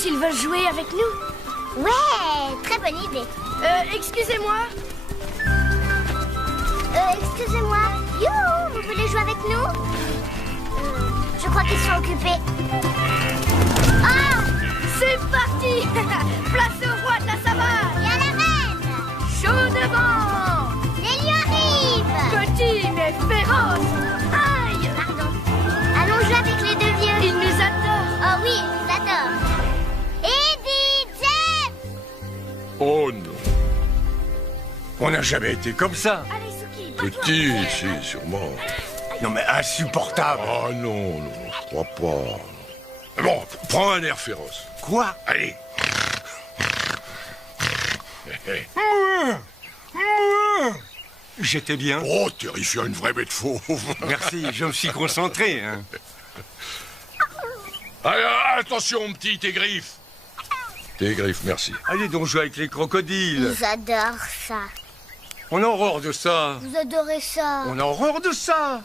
s'ils veulent jouer avec nous. Ouais, très bonne idée. Excusez-moi. Excusez-moi. Youhou, vous voulez jouer avec nous? Je crois qu'ils sont occupés. Ah, c'est parti. Place au roi de la savane. Et à la reine. Chaud devant. Les lions arrivent. Petit mais féroce. Aïe. Pardon. Allons jouer avec les deux vieux. Ils nous adorent. Oh oui, ils nous adorent. Eddie, Jeff. Oh non. On n'a jamais été comme ça. Allez, Suki. Petit ici, sûrement. Non mais insupportable. Ah non, je crois pas. Bon, prends un air féroce. Quoi? Allez. J'étais bien. Oh, terrifiant, une vraie bête fauve. Merci, je me suis concentré. Hein. Allez, attention, petit, tes griffes. Tes griffes, merci. Allez donc jouer avec les crocodiles. Ils adorent ça. On a horreur de ça. Vous adorez ça. On a horreur de ça.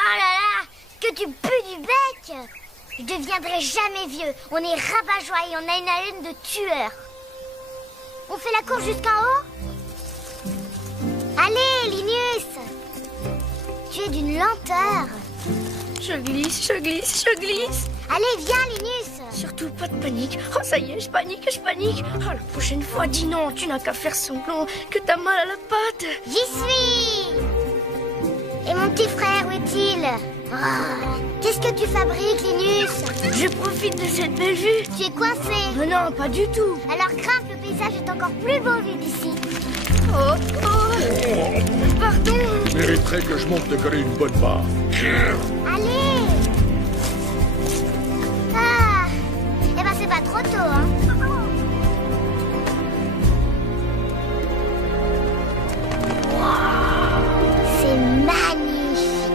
Oh là là, que tu pues du bec. Je deviendrai jamais vieux. On est rabat-joie et on a une haleine de tueur. On fait la course jusqu'en haut? Allez, Linus. Tu es d'une lenteur. Je glisse, je glisse, je glisse. Allez, viens, Linus. Surtout pas de panique. Oh, ça y est, je panique, je panique. Oh, la prochaine fois, dis non, tu n'as qu'à faire semblant que t'as mal à la patte. J'y suis. Et mon petit frère, où est-il? Oh, qu'est-ce que tu fabriques, Linus? Je profite de cette belle vue. Tu es coincé. Mais non, pas du tout. Alors grimpe, le paysage est encore plus beau vu d'ici. Oh, pardon. Je mériterais que je monte te coller une bonne barre. Allez. Ah, eh ben c'est pas trop tôt, hein. C'est magnifique.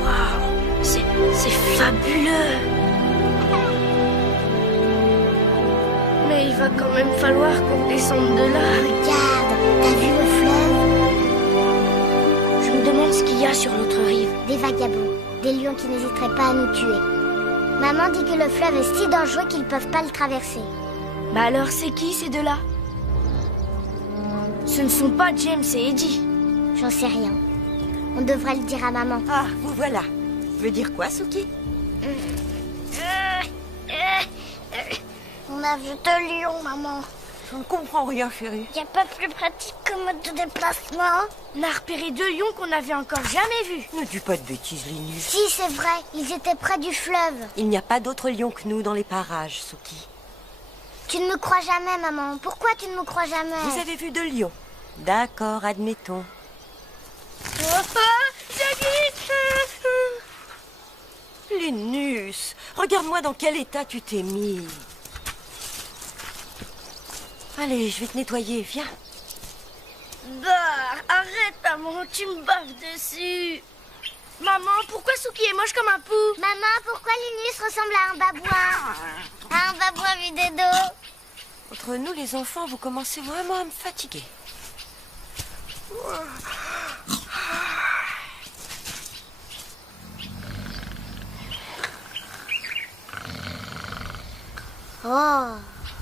Waouh, c'est fabuleux. Mais il va quand même falloir qu'on descende de là. Regarde, t'as vu le fleuve? Je me demande ce qu'il y a sur l'autre rive. Des vagabonds, des lions qui n'hésiteraient pas à nous tuer. Maman dit que le fleuve est si dangereux qu'ils peuvent pas le traverser. Bah alors, c'est qui ces deux-là? Ce ne sont pas James et Eddie. J'en sais rien. On devrait le dire à maman. Ah, vous voilà. Veut dire quoi, Suki? On a vu deux lions, maman. Je ne comprends rien, chérie. Y a pas plus pratique comme mode de déplacement? On a repéré deux lions qu'on n'avait encore jamais vus. Ne dis pas de bêtises, Linus. Si, c'est vrai. Ils étaient près du fleuve. Il n'y a pas d'autres lions que nous dans les parages, Suki. Tu ne me crois jamais, maman. Pourquoi tu ne me crois jamais? Vous avez vu deux lions? D'accord, admettons. Linus, regarde-moi dans quel état tu t'es mis. Allez, je vais te nettoyer, viens. Bah, arrête, maman, tu me baves dessus. Maman, pourquoi Suki est moche comme un pou? Maman, pourquoi Linus ressemble à un babouin? À un babouin vu des dos? Entre nous, les enfants, vous commencez vraiment à me fatiguer.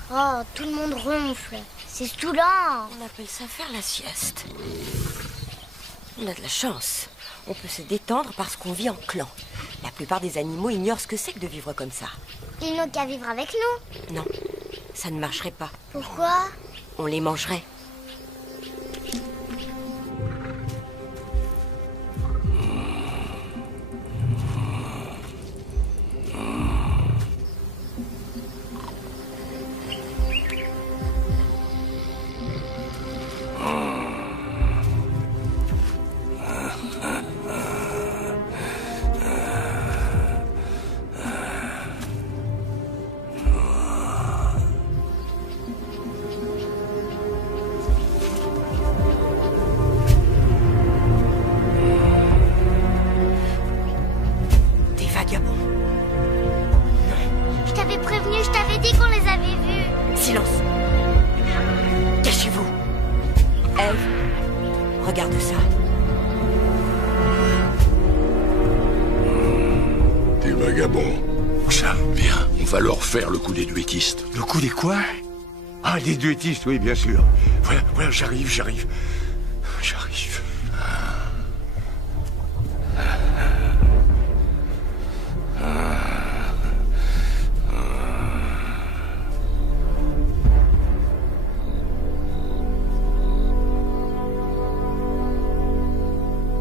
Oh, tout le monde ronfle. C'est saoulant. On appelle ça faire la sieste. On a de la chance. On peut se détendre parce qu'on vit en clan. La plupart des animaux ignorent ce que c'est que de vivre comme ça. Ils n'ont qu'à vivre avec nous. Non, ça ne marcherait pas. Pourquoi? On les mangerait. Je t'avais prévenu, je t'avais dit qu'on les avait vus. Silence. Cachez-vous. Eve, regarde ça. vagabonds. Ça. Bien, on va leur faire le coup des duettistes. Le coup des quoi? Ah, des duettistes, oui, bien sûr. Voilà, j'arrive. J'arrive.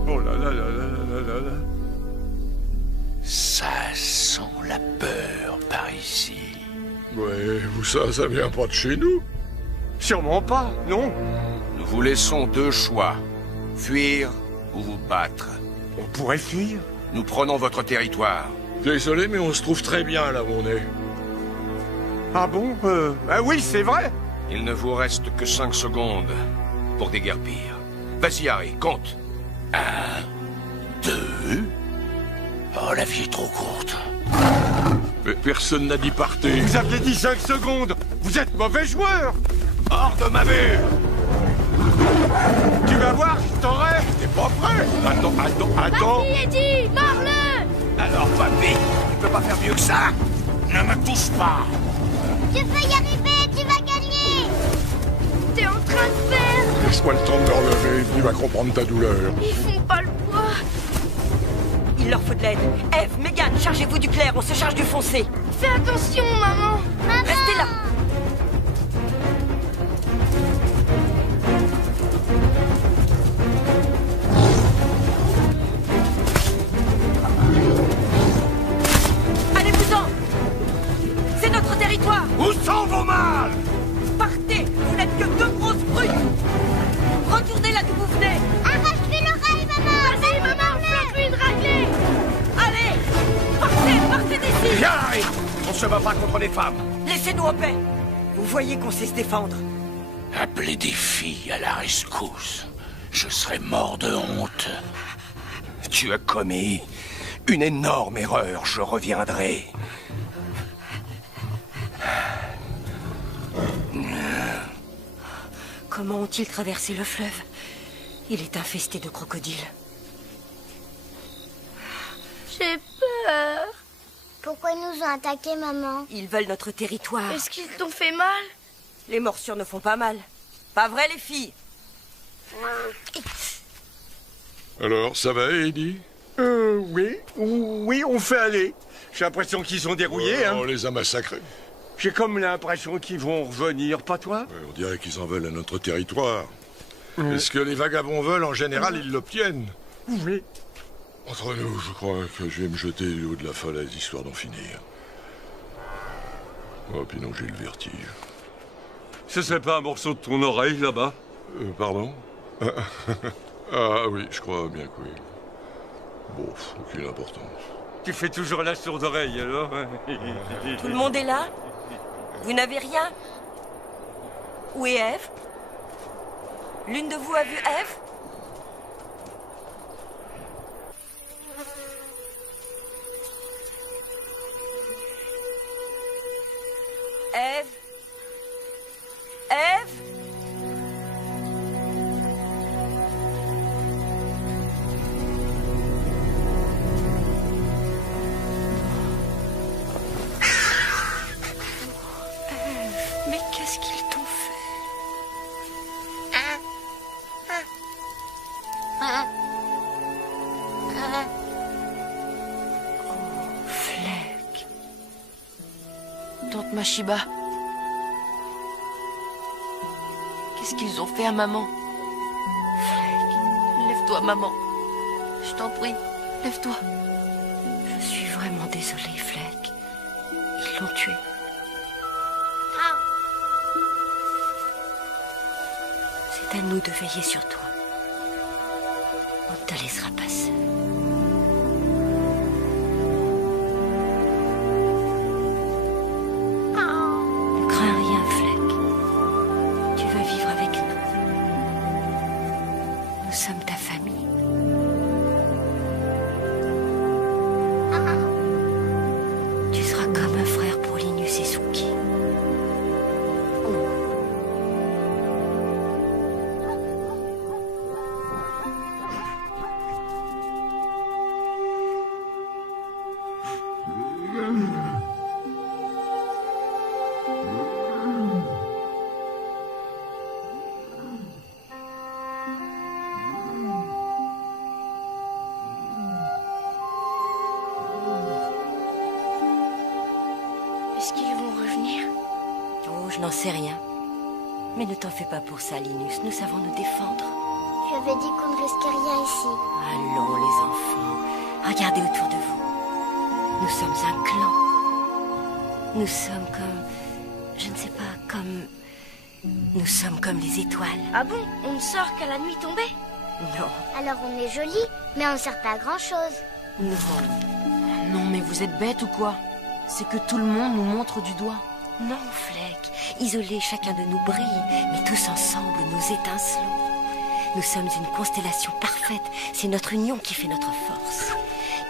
Oh là là là là là là là. Ça sent la peur par ici. Ouais, ça vient pas de chez nous. Sûrement pas, non? Nous vous laissons deux choix. Fuir ou vous battre. On pourrait fuir. Nous prenons votre territoire. Désolé, mais on se trouve très bien là où on est. Ah bon? Ah oui, c'est vrai. Il ne vous reste que 5 secondes pour déguerpir. Vas-y, Harry, compte. 2. Oh, la vie est trop courte. Mais personne n'a dit partez. Vous aviez dit 5 secondes. Vous êtes mauvais joueur. Hors de ma vue! Tu vas voir, je t'aurai. T'es pas prêt? Attends. Vas-y, Eddie, mords-le! Alors, papy, tu peux pas faire mieux que ça? Ne me touche pas! Tu peux y arriver, tu vas gagner. T'es en train de faire... Laisse-moi le temps de me relever, tu vas comprendre ta douleur. Ils font pas le poids. Il leur faut de l'aide. Eve, Megan, chargez-vous du clair, on se charge du foncé. Fais attention, maman. Restez là. Allez-vous-en. C'est notre territoire. Où sont vos mâles? Partez, vous n'êtes que deux grosses brutes. Retournez là d'où vous venez. Arrache-lui l'oreille, maman. Vas-y, maman, fais-lui une raclée. Allez, partez d'ici. Viens, Harry! On se bat pas contre les femmes. Laissez-nous en paix. Vous voyez qu'on sait se défendre. Appelez des filles à la rescousse. Je serais mort de honte. Tu as commis une énorme erreur, je reviendrai. Comment ont-ils traversé le fleuve? Il est infesté de crocodiles. J'ai peur. Pourquoi ils nous ont attaqués, maman? Ils veulent notre territoire. Est-ce qu'ils t'ont fait mal? Les morsures ne font pas mal. Pas vrai, les filles? Alors, ça va, Eddie? Oui, on fait aller. J'ai l'impression qu'ils sont dérouillés, hein. On les a massacrés. J'ai comme l'impression qu'ils vont revenir, pas toi? Ouais, on dirait qu'ils en veulent à notre territoire. Et ce que les vagabonds veulent, en général, ils l'obtiennent. Oui. Entre nous, je crois que je vais me jeter du haut de la falaise, histoire d'en finir. Oh, puis non, j'ai le vertige. Ce serait pas un morceau de ton oreille, là-bas? Pardon? Ah oui, je crois bien que oui. Bon, aucune importance. Tu fais toujours la sourde oreille, alors? Tout le monde est là? Vous n'avez rien? Où est Eve? L'une de vous a vu Eve? Eve? Eve? Mais qu'est-ce qu'ils t'ont fait? Oh, Fleck. Tante Mashiba. Qu'est-ce qu'ils ont fait à maman? Fleck, Lève-toi, maman. Je t'en prie, lève-toi. je suis vraiment désolée, Fleck. Ils l'ont tué. C'est à nous de veiller sur toi. On ne te laissera pas seul. Ne crains rien, Fleck. Tu vas vivre avec nous. Nous sommes ta famille. Tu seras comme un frère pour Linus et Suki. Est-ce qu'ils vont revenir? Oh, je n'en sais rien. Mais ne t'en fais pas pour ça, Linus. Nous savons nous défendre. Tu avais dit qu'on ne risquait rien ici. Allons, les enfants. Regardez autour de vous. Nous sommes un clan. Nous sommes comme... Je ne sais pas, comme... Nous sommes comme les étoiles. Ah bon? On ne sort qu'à la nuit tombée? Non, Alors on est jolis, mais on ne sert pas à grand-chose. non. Non, mais vous êtes bête ou quoi? C'est que tout le monde nous montre du doigt. Non, Fleck. Isolés, chacun de nous brille, mais tous ensemble, nous étincelons. Nous sommes une constellation parfaite. C'est notre union qui fait notre force.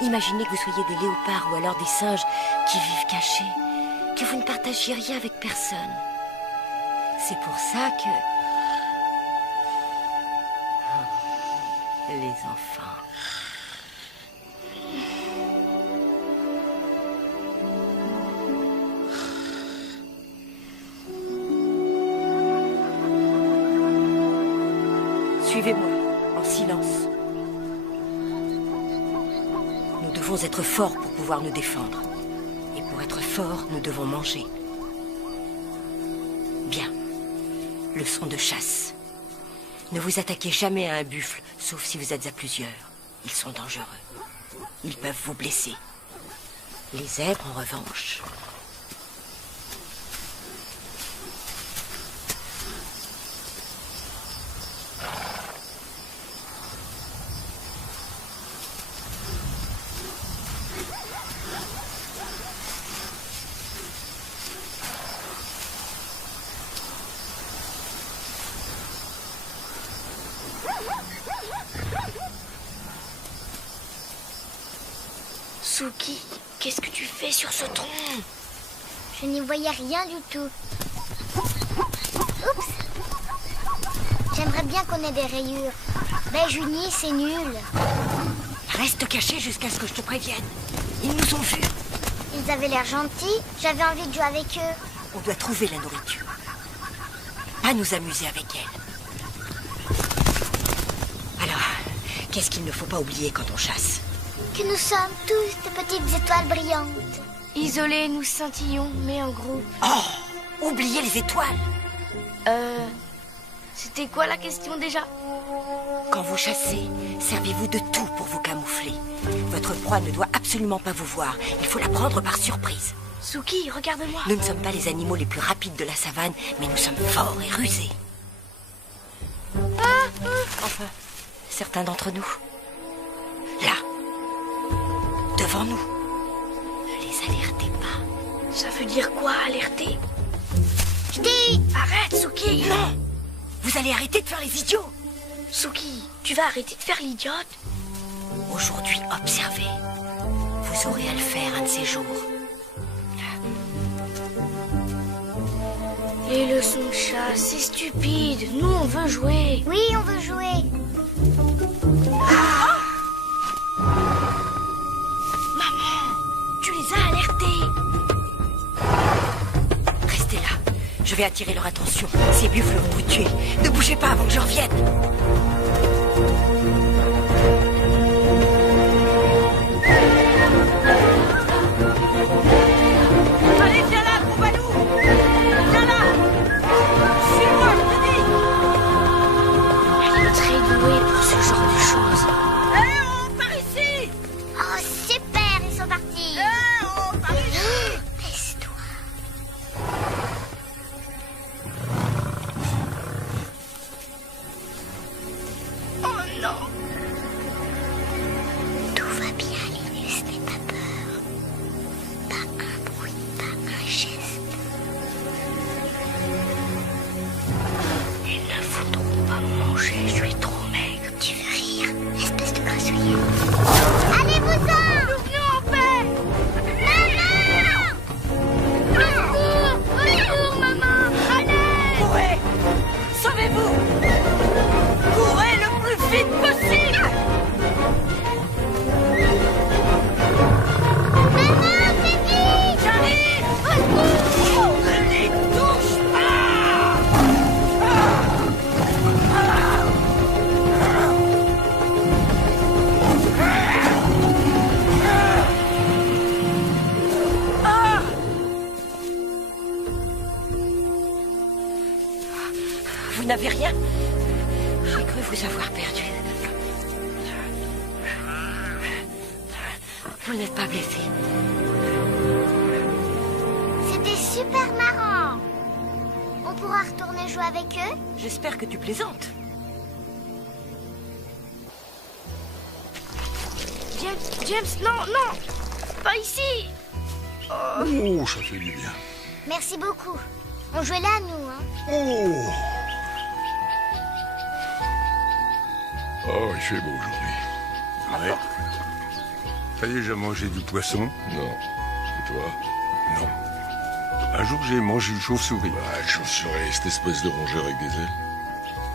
Imaginez que vous soyez des léopards ou alors des singes qui vivent cachés, que vous ne partagiez rien avec personne. C'est pour ça que... Oh, les enfants... Suivez-moi, en silence. Nous devons être forts pour pouvoir nous défendre. Et pour être forts, nous devons manger. Bien. Leçon de chasse. Ne vous attaquez jamais à un buffle, sauf si vous êtes à plusieurs. Ils sont dangereux. Ils peuvent vous blesser. Les zèbres, en revanche... Suki, qu'est-ce que tu fais sur ce tronc? Je n'y voyais rien du tout. Oups! J'aimerais bien qu'on ait des rayures. Ben Junie, c'est nul. Reste caché jusqu'à ce que je te prévienne. Ils nous ont vus. Ils avaient l'air gentils, j'avais envie de jouer avec eux. On doit trouver la nourriture. Pas nous amuser avec elle. Alors, qu'est-ce qu'il ne faut pas oublier quand on chasse? Que nous sommes tous de petites étoiles brillantes. Isolés, nous scintillons, mais en groupe. Oh! Oubliez les étoiles! C'était quoi la question déjà? Quand vous chassez, servez-vous de tout pour vous camoufler. Votre proie ne doit absolument pas vous voir. Il faut la prendre par surprise. Suki, regarde-moi. Nous ne sommes pas les animaux les plus rapides de la savane, mais nous sommes forts et rusés. Enfin, certains d'entre nous. Là. Devant nous. Ne les alertez pas. Ça veut dire quoi, alerter? Je dis, Arrête, Suki! Non! Vous allez arrêter de faire les idiots! Suki, tu vas arrêter de faire l'idiote? Aujourd'hui, observez. Vous aurez à le faire un de ces jours. Les leçons de chasse, c'est stupide. Nous, on veut jouer. oui, on veut jouer. Tu les as alertés. Restez là. Je vais attirer leur attention. Ces buffles vont vous tuer. Ne bougez pas avant que je revienne. Allez, viens là, gros balou. Viens là. Suis-moi, je te dis. Elle est très douée pour ce genre de choses. Par ici. Oh, super, ils sont partis. Par ici. Laisse-toi. Oh non. Vous n'avez rien? J'ai cru vous avoir perdu. Vous n'êtes pas blessé. C'était super marrant. On pourra retourner jouer avec eux? J'espère que tu plaisantes. James, non, non! Pas ici! Oh, ça fait du bien. Merci beaucoup. On jouait là, nous, hein? Oh! Oh, il fait beau aujourd'hui. Ouais. T'as déjà mangé du poisson? Non. Et toi? Non. Un jour, j'ai mangé une chauve-souris. Bah, une chauve-souris, cette espèce de rongeur avec des ailes.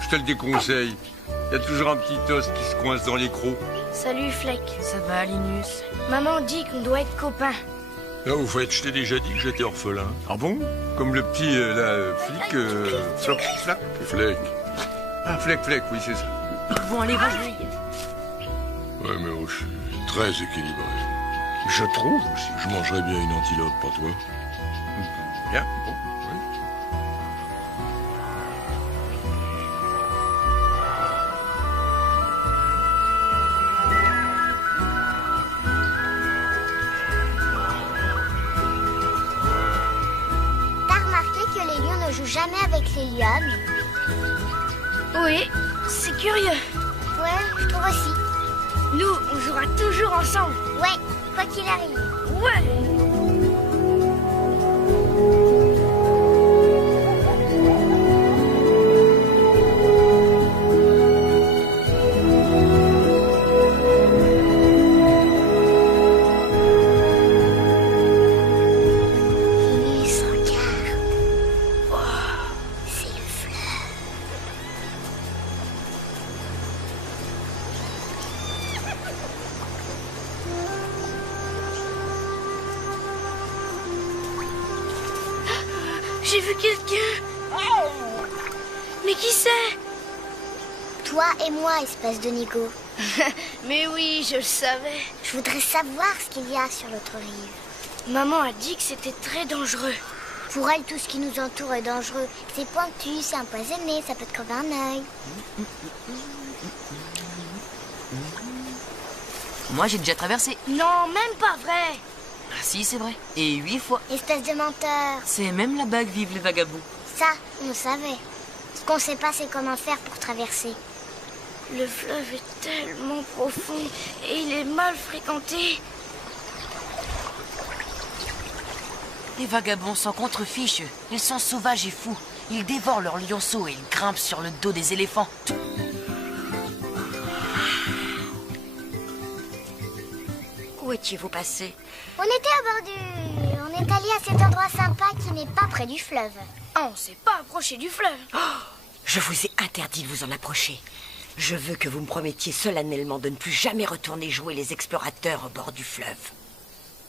Je te le déconseille. Il y a toujours un petit os qui se coince dans les crocs. Salut, Fleck. Ça va, Linus? Maman dit qu'on doit être copains. Là, au fait, je t'ai déjà dit que j'étais orphelin. Ah bon? Comme le petit, flic, Flop, Flap? Fleck. Ah, Fleck, oui, c'est ça. Bon, allez, vas-y. Ouais, mais oh, je suis très équilibré. Je trouve aussi. Je mangerais bien une antilope, pas toi? Bien, bon. T'as remarqué que les lions ne jouent jamais avec les lionnes? Oui, c'est curieux. Ouais, je trouve aussi. Nous, on jouera toujours ensemble. Ouais, quoi qu'il arrive. Ouais! Linus, regarde. C'est le fleuve. J'ai vu quelqu'un. Mais qui c'est? Toi et moi, espèce de nigo. Mais oui, je le savais. Je voudrais savoir ce qu'il y a sur l'autre rive. Maman a dit que c'était très dangereux. Pour elle, tout ce qui nous entoure est dangereux. C'est pointu, c'est empoisonné, ça peut te crever un œil. Moi, j'ai déjà traversé. Non, même pas vrai. Ah si, c'est vrai. Et 8 fois. Espèce de menteur. C'est même là-bas que vivent les vagabonds. Ça, on le savait. Ce qu'on sait pas, c'est comment faire pour traverser. Le fleuve est tellement profond et il est mal fréquenté. Les vagabonds s'en contrefichent. Ils sont sauvages et fous. Ils dévorent leurs lionceaux et ils grimpent sur le dos des éléphants. Où étiez-vous passé? On était à bord du... On est allé à cet endroit sympa qui n'est pas près du fleuve. Ah, on s'est pas approché du fleuve. Je vous ai interdit de vous en approcher. Je veux que vous me promettiez solennellement de ne plus jamais retourner jouer les explorateurs au bord du fleuve.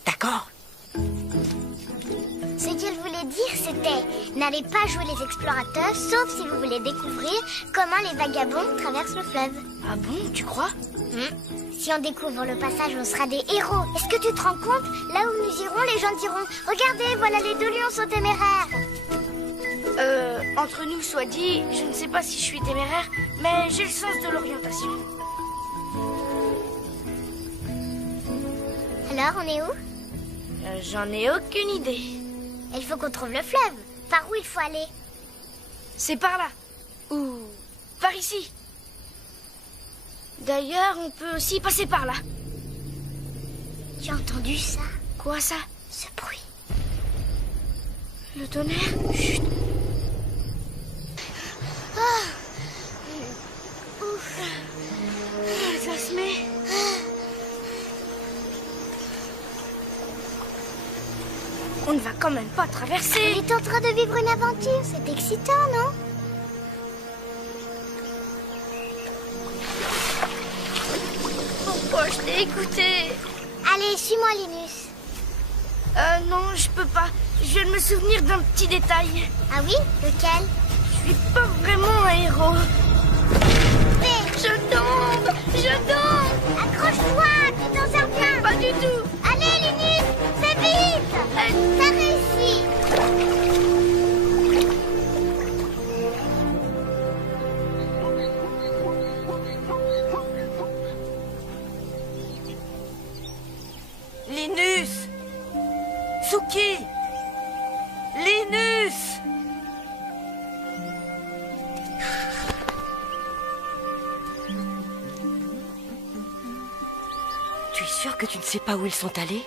D'accord? Ce qu'elle voulait dire, c'était n'allez pas jouer les explorateurs, sauf si vous voulez découvrir comment les vagabonds traversent le fleuve. Ah bon, tu crois? Si on découvre le passage, on sera des héros. Est-ce que tu te rends compte? Là où nous irons, les gens diront regardez, voilà les deux lions sont téméraires. Entre nous soit dit, je ne sais pas si je suis téméraire, mais j'ai le sens de l'orientation. Alors, on est où? J'en ai aucune idée. Il faut qu'on trouve le fleuve. Par où il faut aller? C'est par là. Ou par ici. D'ailleurs, on peut aussi passer par là. Tu as entendu ça? Quoi ça? Ce bruit. Le tonnerre? Chut. Ouf. Ça se met. On ne va quand même pas traverser. On est en train de vivre une aventure. C'est excitant, non? Pourquoi je t'ai écouté? Allez, suis-moi, Linus. Non, je peux pas. Je viens de me souvenir d'un petit détail. Ah oui? Lequel? Je suis pas vraiment un héros. Mais Je tombe! Je tombe! accroche-toi, tu t'en sors bien. Pas du tout! Allez, Linus, fais vite. T'as réussi. Linus! Tu es sûr que tu ne sais pas où ils sont allés?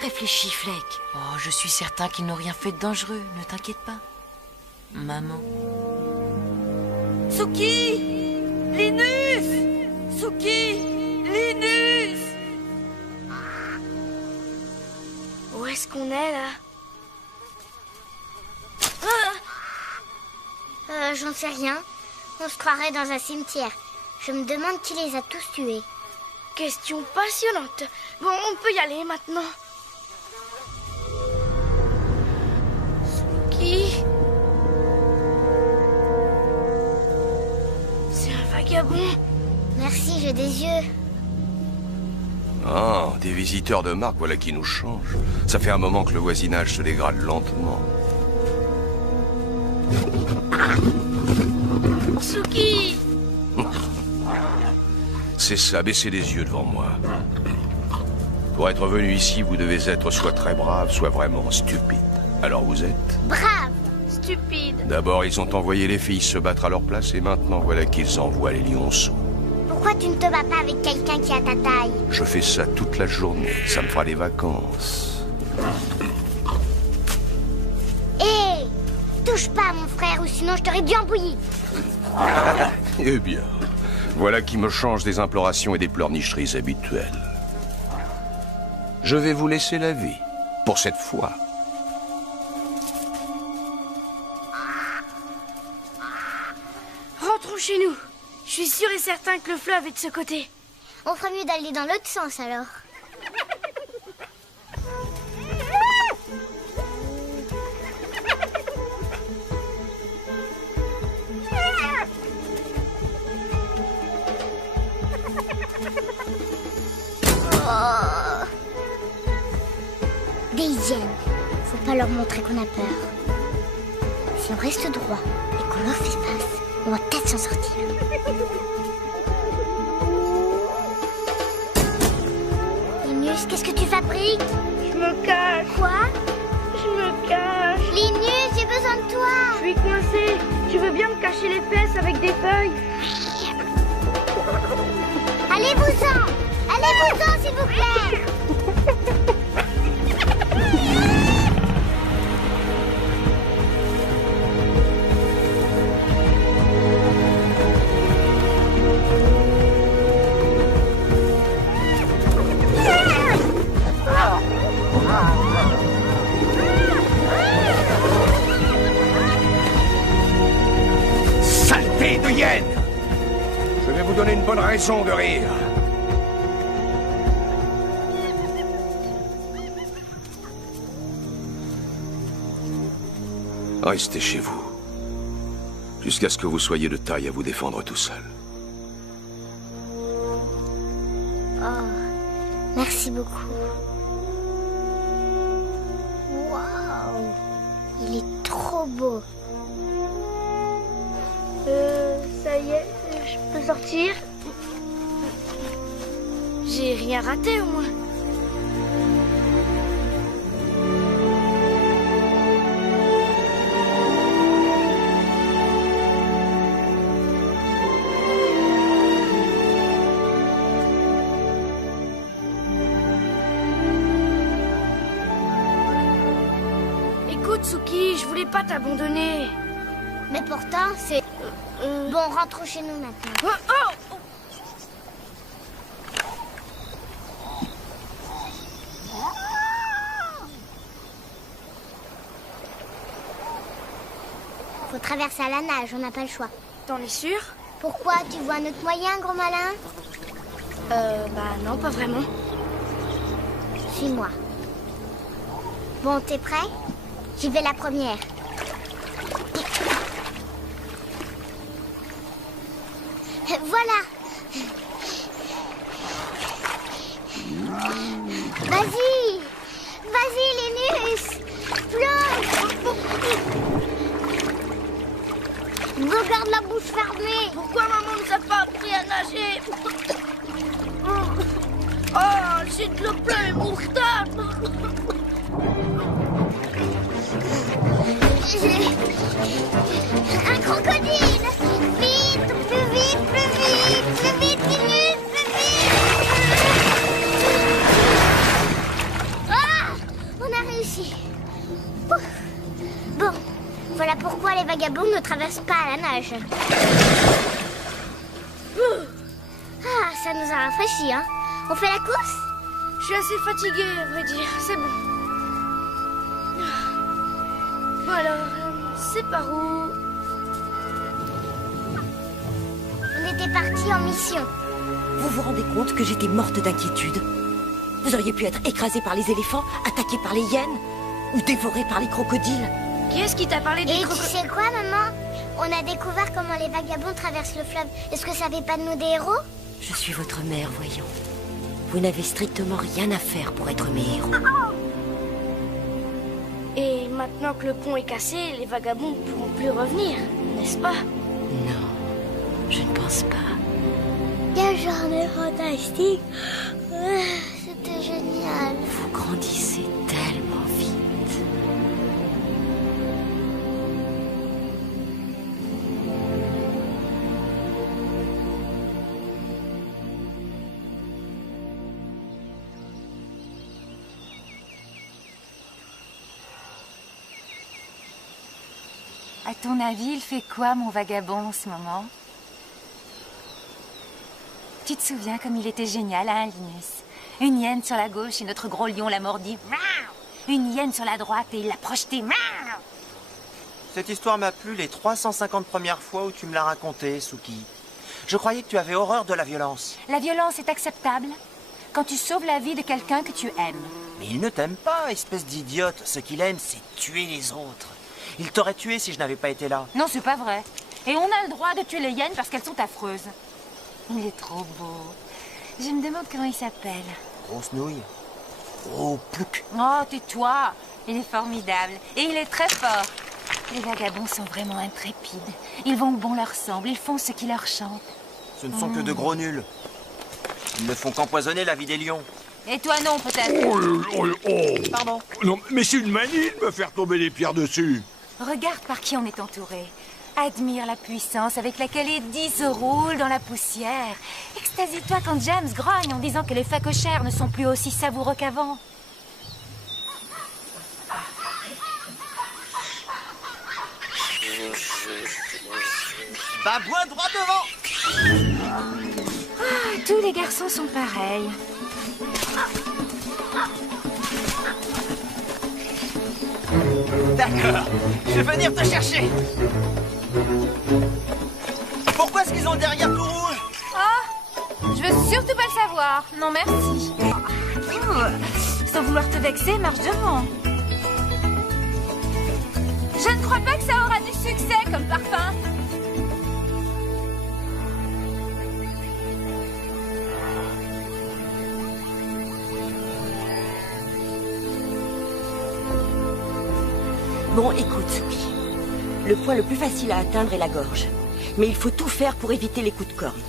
Réfléchis, Fleck. Oh, je suis certain qu'ils n'ont rien fait de dangereux, ne t'inquiète pas. Maman. Suki! Linus! Suki! Linus! Où est-ce qu'on est, là? J'en sais rien. On se croirait dans un cimetière. Je me demande qui les a tous tués. Question passionnante. Bon, on peut y aller maintenant. Suki? C'est un vagabond. Merci, j'ai des yeux. Ah, des visiteurs de marque, voilà qui nous changent. Ça fait un moment que le voisinage se dégrade lentement. Suki! C'est ça, baissez les yeux devant moi. Pour être venu ici, vous devez être soit très brave, soit vraiment stupide. Alors vous êtes? Brave! Stupide. D'abord, ils ont envoyé les filles se battre à leur place, et maintenant, voilà qu'ils envoient les lionceaux. Pourquoi tu ne te bats pas avec quelqu'un qui a ta taille? Je fais ça toute la journée, ça me fera des vacances. Hé! Touche pas à mon frère, ou sinon je t'aurais bien bouilli. Eh bien, voilà qui me change des implorations et des pleurnicheries habituelles. Je vais vous laisser la vie, pour cette fois. Rentrons chez nous. Je suis sûr et certain que le fleuve est de ce côté. On ferait mieux d'aller dans l'autre sens alors. Oh. Des hyènes. Faut pas leur montrer qu'on a peur. Si on reste droit et qu'on leur fait face, on va peut-être s'en sortir. Linus, qu'est-ce que tu fabriques? Je me cache. Quoi? Je me cache. Linus, j'ai besoin de toi. Je suis coincée. Tu veux bien me cacher les fesses avec des feuilles? Allez-vous-en! Allez-vous-en, s'il vous plaît! Saleté de hyène! Je vais vous donner une bonne raison de rire. Restez chez vous. Jusqu'à ce que vous soyez de taille à vous défendre tout seul. Oh, merci beaucoup. Waouh! Il est trop beau. Ça y est, je peux sortir? J'ai rien raté au moins. Écoute, Suki, je voulais pas t'abandonner. Mais pourtant, c'est... Bon, rentrons chez nous maintenant. Oh, oh! Faut traverser à la nage, on n'a pas le choix. T'en es sûr? Pourquoi? Tu vois un autre moyen, gros malin? Bah non, pas vraiment. Suis-moi. Bon, t'es prêt? J'y vais la première. Voilà. Vas-y. Vas-y, Linus. Plonge. Regarde la bouche fermée. Pourquoi maman nous a pas appris à nager? Oh, s'il te plaît, mouche-toi. Un crocodile! Vite, plus vite, plus vite! Plus vite, Minus, plus vite! Ah! On a réussi. Ouf. Bon, voilà pourquoi les vagabonds ne traversent pas à la nage. Ah, ça nous a rafraîchis, hein? On fait la course? Je suis assez fatiguée, à vrai dire. C'est bon. Bon alors, c'est par où? On était partis en mission. Vous vous rendez compte que j'étais morte d'inquiétude? Vous auriez pu être écrasé par les éléphants, attaqué par les hyènes, ou dévoré par les crocodiles. Qui est-ce qui t'a parlé des Et tu crocodiles? sais quoi, maman? On a découvert comment les vagabonds traversent le fleuve. Est-ce que ça fait pas de nous des héros? Je suis votre mère, voyons. Vous n'avez strictement rien à faire pour être mes héros. Et maintenant que le pont est cassé, les vagabonds ne pourront plus revenir, n'est-ce pas? Non, je ne pense pas. Quelle journée fantastique! C'était génial. Vous grandissez tellement vite. À ton avis, il fait quoi, mon vagabond, en ce moment? Tu te souviens comme il était génial, hein, Linus? Une hyène sur la gauche et notre gros lion l'a mordi. Une hyène sur la droite et il l'a projeté. Cette histoire m'a plu les 350 premières fois où tu me l'as racontée, Suki. Je croyais que tu avais horreur de la violence. La violence est acceptable quand tu sauves la vie de quelqu'un que tu aimes. Mais il ne t'aime pas, espèce d'idiote. Ce qu'il aime, c'est tuer les autres. Il t'aurait tué si je n'avais pas été là. Non, c'est pas vrai. Et on a le droit de tuer les hyènes parce qu'elles sont affreuses. Il est trop beau. Je me demande comment il s'appelle. Grosse nouille. Gros plouc. Oh, tais-toi. Il est formidable. Et il est très fort. Les vagabonds sont vraiment intrépides. Ils vont où bon leur semble. Ils font ce qui leur chante. Ce ne sont que de gros nuls. Ils ne font qu'empoisonner la vie des lions. Et toi non, peut-être. Oh. Pardon. Non, mais c'est une manie de me faire tomber les pierres dessus. Regarde par qui on est entouré. Admire la puissance avec laquelle les 10 roulent dans la poussière. Extasie-toi quand James grogne en disant que les phacochères ne sont plus aussi savoureux qu'avant. Bah, bois droit devant. Ah, tous les garçons sont pareils. D'accord, je vais venir te chercher. Pourquoi est-ce qu'ils ont le derrière tout rouge? Oh, je veux surtout pas le savoir. Non, merci. Sans vouloir te vexer, marche devant. Je ne crois pas que ça aura du succès comme parfum. Bon, écoute, Suki. Le point le plus facile à atteindre est la gorge. Mais il faut tout faire pour éviter les coups de corne.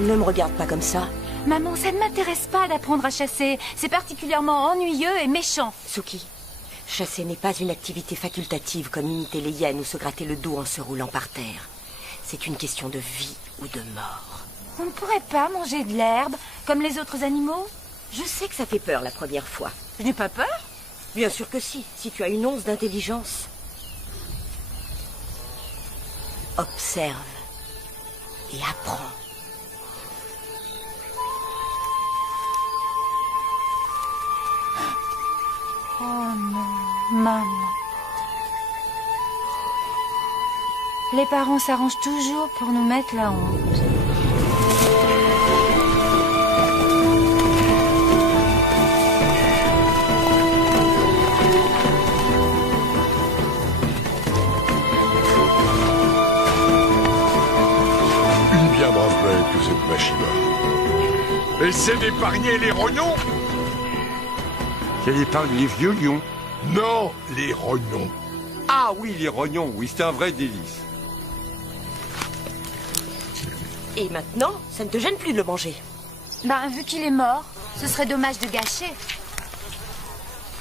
Ne me regarde pas comme ça. Maman, ça ne m'intéresse pas d'apprendre à chasser. C'est particulièrement ennuyeux et méchant. Suki, chasser n'est pas une activité facultative comme imiter les hyènes ou se gratter le dos en se roulant par terre. C'est une question de vie ou de mort. On ne pourrait pas manger de l'herbe comme les autres animaux? Je sais que ça fait peur la première fois. Je n'ai pas peur. Bien sûr que si tu as une once d'intelligence. Observe et apprends. Oh non, maman. Les parents s'arrangent toujours pour nous mettre la honte. Une bien brave bête que cette machine-là. Essaie d'épargner les rognons. Quelle épargne, les vieux lions? Non, les rognons. Ah oui, les rognons, oui, c'est un vrai délice. Et maintenant, ça ne te gêne plus de le manger? Ben, vu qu'il est mort, ce serait dommage de gâcher.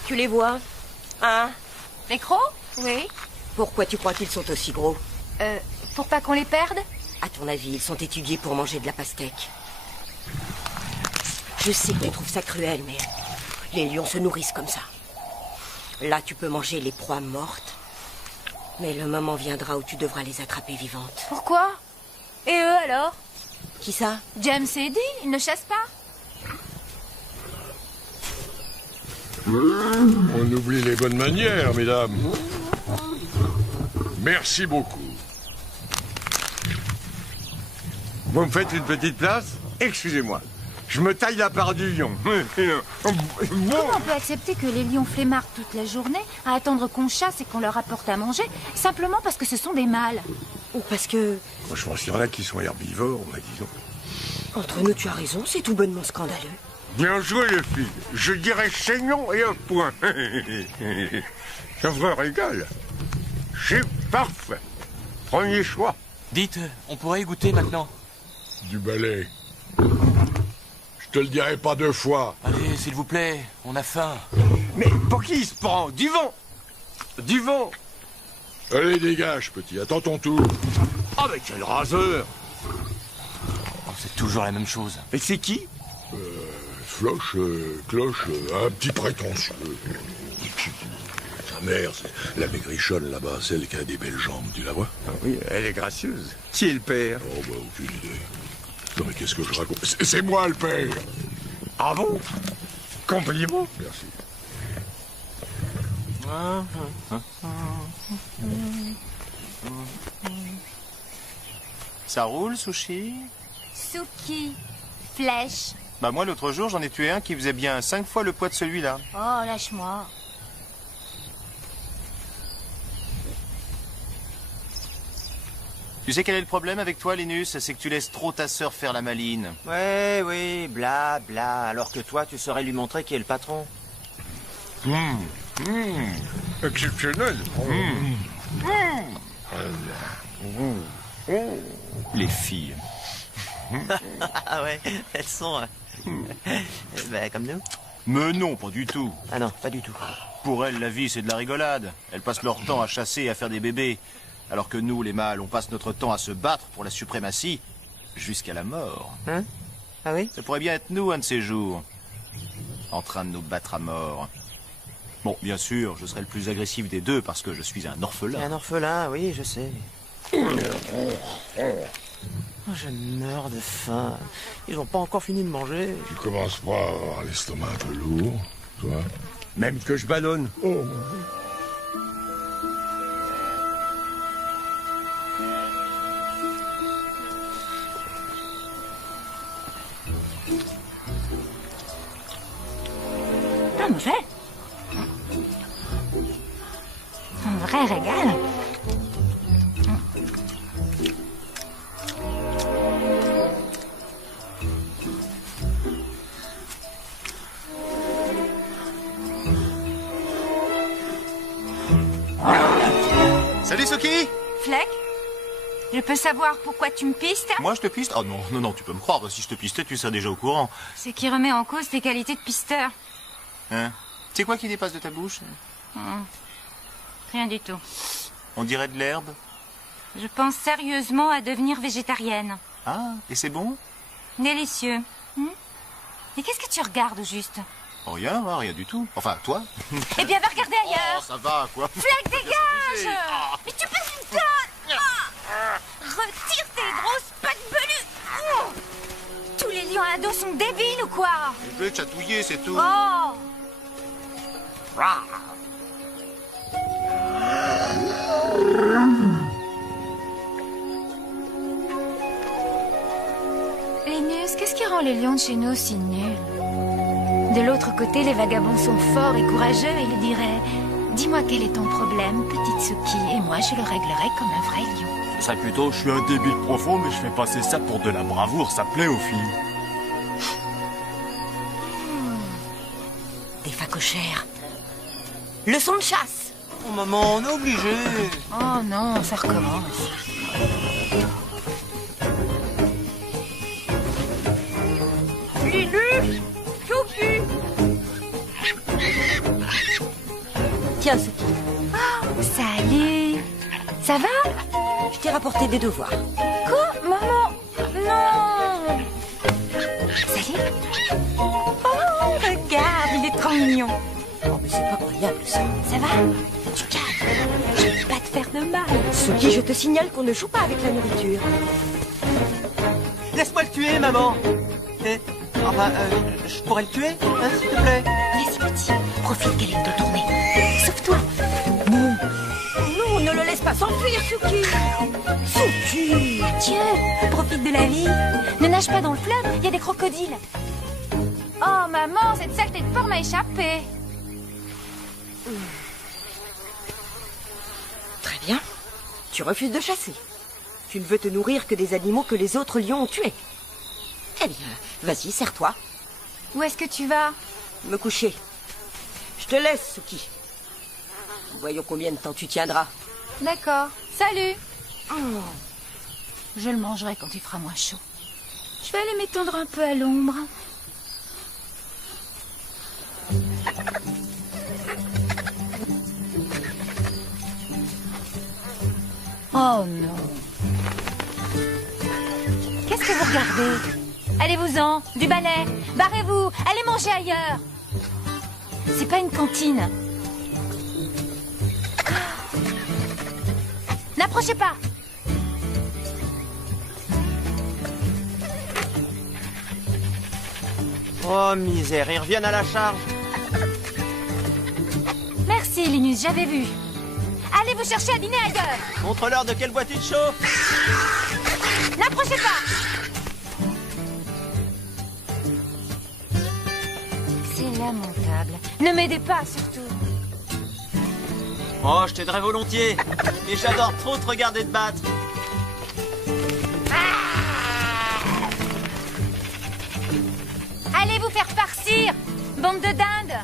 Tu les vois? Hein? Les crocs? Oui. Pourquoi tu crois qu'ils sont aussi gros? Pour pas qu'on les perde? À ton avis, ils sont étudiés pour manger de la pastèque. Je sais que tu trouves ça cruel, mais les lions se nourrissent comme ça. Là, tu peux manger les proies mortes, mais le moment viendra où tu devras les attraper vivantes. Pourquoi? Et eux alors? Qui ça? James et Eddie, ils ne chassent pas? On oublie les bonnes manières, mesdames. Merci beaucoup. Vous me faites une petite place? Excusez-moi. Je me taille la part du lion. Comment on peut accepter que les lions flemmards toute la journée à attendre qu'on chasse et qu'on leur apporte à manger simplement parce que ce sont des mâles? Ou parce que... Moi, je pense qu'il y en a qui sont herbivores, disons. Entre nous, tu as raison, c'est tout bonnement scandaleux. Bien joué, les filles. Je dirais saignant et un point. Ça vous régale. C'est parfait. Premier choix. Dites, on pourrait y goûter maintenant? Du balai. Je te le dirai pas 2 fois. Allez, s'il vous plaît, on a faim. Mais pour qui il se prend? Du vent. Du vent. Allez, dégage, petit. Attends ton tour. Oh, mais quel raseur. Oh, c'est toujours la même chose. Et c'est qui? Floche, cloche, un petit prétentieux. Sa mère, c'est la maigrichonne là-bas, celle qui a des belles jambes, tu la vois? Ah oui, elle est gracieuse. Qui est le père? Oh, bah, aucune idée. Non, mais qu'est-ce que je raconte? C'est moi le père! Ah bon? Compliment? Merci. Ça roule, Sushi? Suki. Flèche. Bah moi, l'autre jour, j'en ai tué un qui faisait bien 5 fois le poids de celui-là. Oh, lâche-moi. Tu sais quel est le problème avec toi, Linus? C'est que tu laisses trop ta sœur faire la maline. Ouais, oui, bla, bla. Alors que toi, tu saurais lui montrer qui est le patron. Exceptionnel. Les filles. Ah ouais, elles sont... ben, comme nous. Mais non, pas du tout. Ah non, pas du tout. Pour elles, la vie, c'est de la rigolade. Elles passent leur temps à chasser et à faire des bébés. Alors que nous, les mâles, on passe notre temps à se battre pour la suprématie jusqu'à la mort. Hein? Ah oui? Ça pourrait bien être nous, un de ces jours. En train de nous battre à mort. Bon, bien sûr, je serai le plus agressif des deux parce que je suis un orphelin. Un orphelin, oui, je sais. Oh, je meurs de faim. Ils n'ont pas encore fini de manger. Tu commences pas à avoir l'estomac un peu lourd, toi? Même que je ballonne. Oh. Un mauvais. Un vrai régal. Salut, Suki! Fleck, je peux savoir pourquoi tu me pistes? Moi, je te piste? Oh non, non, non, tu peux me croire. Si je te pistais, tu serais déjà au courant. C'est qui remet en cause tes qualités de pisteur. Hein? C'est quoi qui dépasse de ta bouche? Rien du tout. On dirait de l'herbe. Je pense sérieusement à devenir végétarienne. Ah, et c'est bon? Délicieux. Et qu'est-ce que tu regardes au juste? Oh, rien, hein, rien du tout. Enfin, toi? Eh bien, va regarder Oh, ailleurs. ça va, quoi. Fleck, dégage! Mais tu passes une tonne! Retire tes grosses pattes velues! Tous les lions à dos sont débiles ou quoi? Je vais te chatouiller, c'est tout. Oh! Linus, qu'est-ce qui rend les lions de chez nous si nuls? De l'autre côté, les vagabonds sont forts et courageux et ils diraient « Dis-moi quel est ton problème, petite Suki, et moi je le réglerai comme un vrai lion. » Ce serait plutôt, je suis un débile profond, mais je fais passer ça pour de la bravoure, ça plaît aux filles. Des phacochères. Leçon de chasse. Oh maman, on est obligé. Oh non, ça recommence. Linus, Suki. Tiens, Suki. Ah, Salut. Ça va? Je t'ai rapporté des devoirs. Quoi? Maman? Non. Salut. Oh, regarde, il est trop mignon. Oh, mais c'est pas croyable, ça. Ça va? Tu calmes. Je vais pas te faire de mal. Suki, je te signale qu'on ne joue pas avec la nourriture. Laisse-moi le tuer, maman. Enfin, je pourrais le tuer, hein, s'il te plaît. Vas-y, petit. Profite qu'elle est de tourner. Sauve-toi. Non, ne le laisse pas s'enfuir, Suki. Suki. Tiens, profite de la vie. Ne nage pas dans le fleuve, il y a des crocodiles. Oh, maman, cette saleté de porc m'a échappé. Très bien. Tu refuses de chasser. Tu ne veux te nourrir que des animaux que les autres lions ont tués. Eh bien, vas-y, serre-toi. Où est-ce que tu vas? Me coucher. Je te laisse, Suki. Voyons combien de temps tu tiendras. D'accord. Salut. Je le mangerai quand il fera moins chaud. Je vais aller m'étendre un peu à l'ombre. Oh non. Qu'est-ce que vous regardez? Allez-vous-en, du balai. Barrez-vous, allez manger ailleurs. C'est pas une cantine. N'approchez pas. Oh, misère, ils reviennent à la charge. Merci, Linus, j'avais vu. Allez vous chercher à dîner ailleurs. Montre-leur de quelle boîte tu te chauffes. N'approchez pas. C'est lamentable. Ne m'aidez pas, surtout. Oh, je t'aiderais volontiers. Mais j'adore trop te regarder te battre. Allez vous faire farcir, bande de dindes.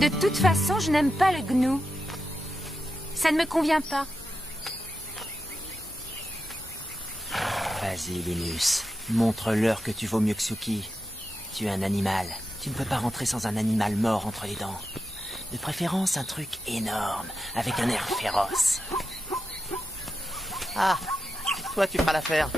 De toute façon, je n'aime pas le gnou. Ça ne me convient pas. Vas-y, Linus. Montre-leur que tu vaux mieux que Suki. Tu es un animal. Tu ne peux pas rentrer sans un animal mort entre les dents. De préférence, un truc énorme, avec un air féroce. Ah, toi, tu feras l'affaire.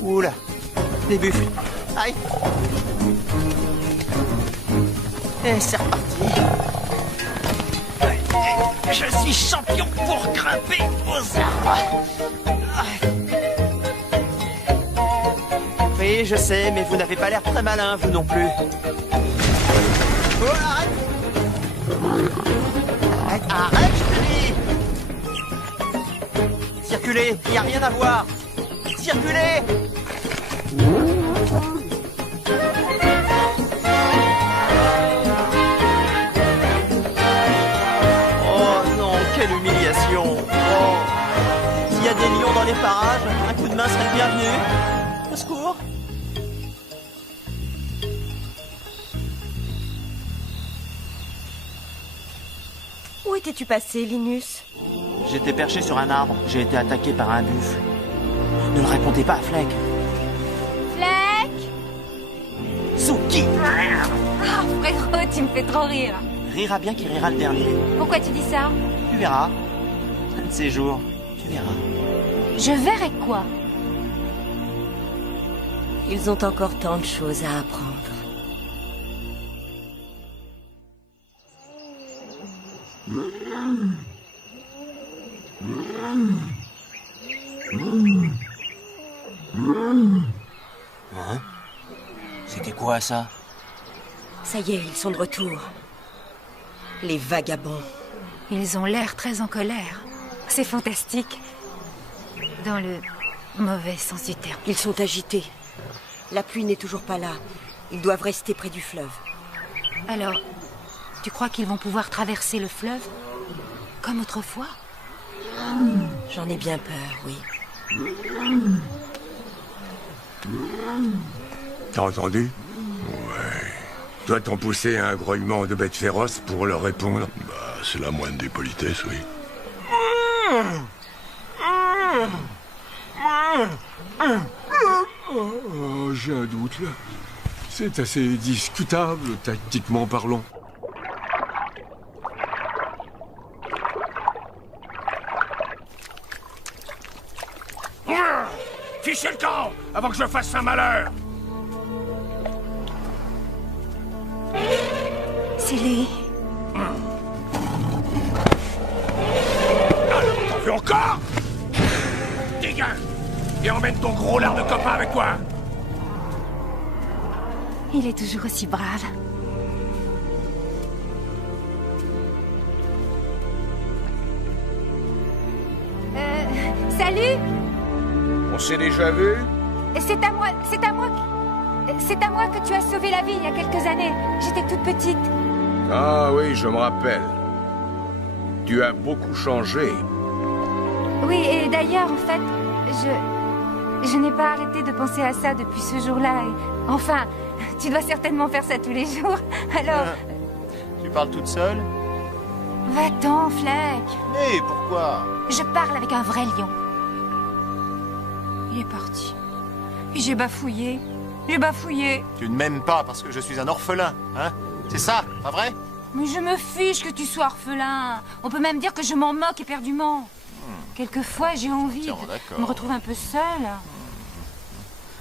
Oula, des buffles. Aïe. Et c'est reparti. Je suis champion pour grimper aux arbres. Oui, je sais, mais vous n'avez pas l'air très malin, vous non plus. Oh, arrête! Arrête, je te dis! Circulez, il n'y a rien à voir. Circulez! Quelle humiliation! Oh. S'il y a des lions dans les parages, un coup de main serait le bienvenu. Au secours! Où étais-tu passé, Linus? J'étais perché sur un arbre. J'ai été attaqué par un buffle. Ne le racontez pas à Fleck. Fleck! Suki! Oh, frérot, tu me fais trop rire. Rira bien qui rira le dernier. Pourquoi tu dis ça? Tu verras. Un de ces jours, tu verras. Je verrai quoi? Ils ont encore tant de choses à apprendre. Hein? C'était quoi ça? Ça y est, ils sont de retour. Les vagabonds. Ils ont l'air très en colère. C'est fantastique. Dans le mauvais sens du terme. Ils sont agités. La pluie n'est toujours pas là. Ils doivent rester près du fleuve. Alors, tu crois qu'ils vont pouvoir traverser le fleuve? Comme autrefois? J'en ai bien peur, oui. T'as entendu? Ouais. Doit-on pousser un grognement de bête féroce pour leur répondre? Bah, c'est la moindre des politesses, oui. Oh, j'ai un doute, là. C'est assez discutable, tactiquement parlant. Fichez le camp avant que je fasse un malheur. C'est lui. T'en veux encore? Dégage! Et emmène ton gros lard de copain avec toi. Il est toujours aussi brave. Salut! On s'est déjà vu? C'est à moi que tu as sauvé la vie il y a quelques années. J'étais toute petite. Ah oui, je me rappelle. Tu as beaucoup changé. Oui, et d'ailleurs, en fait, je n'ai pas arrêté de penser à ça depuis ce jour-là. Enfin, tu dois certainement faire ça tous les jours. Alors... Tu parles toute seule? Va-t'en, Fleck. Mais pourquoi? Je parle avec un vrai lion. Il est parti. J'ai bafouillé. Tu ne m'aimes pas parce que je suis un orphelin, hein? C'est ça, pas vrai? Mais je me fiche que tu sois orphelin. On peut même dire que je m'en moque éperdument. Quelquefois, j'ai envie de me retrouver un peu seule.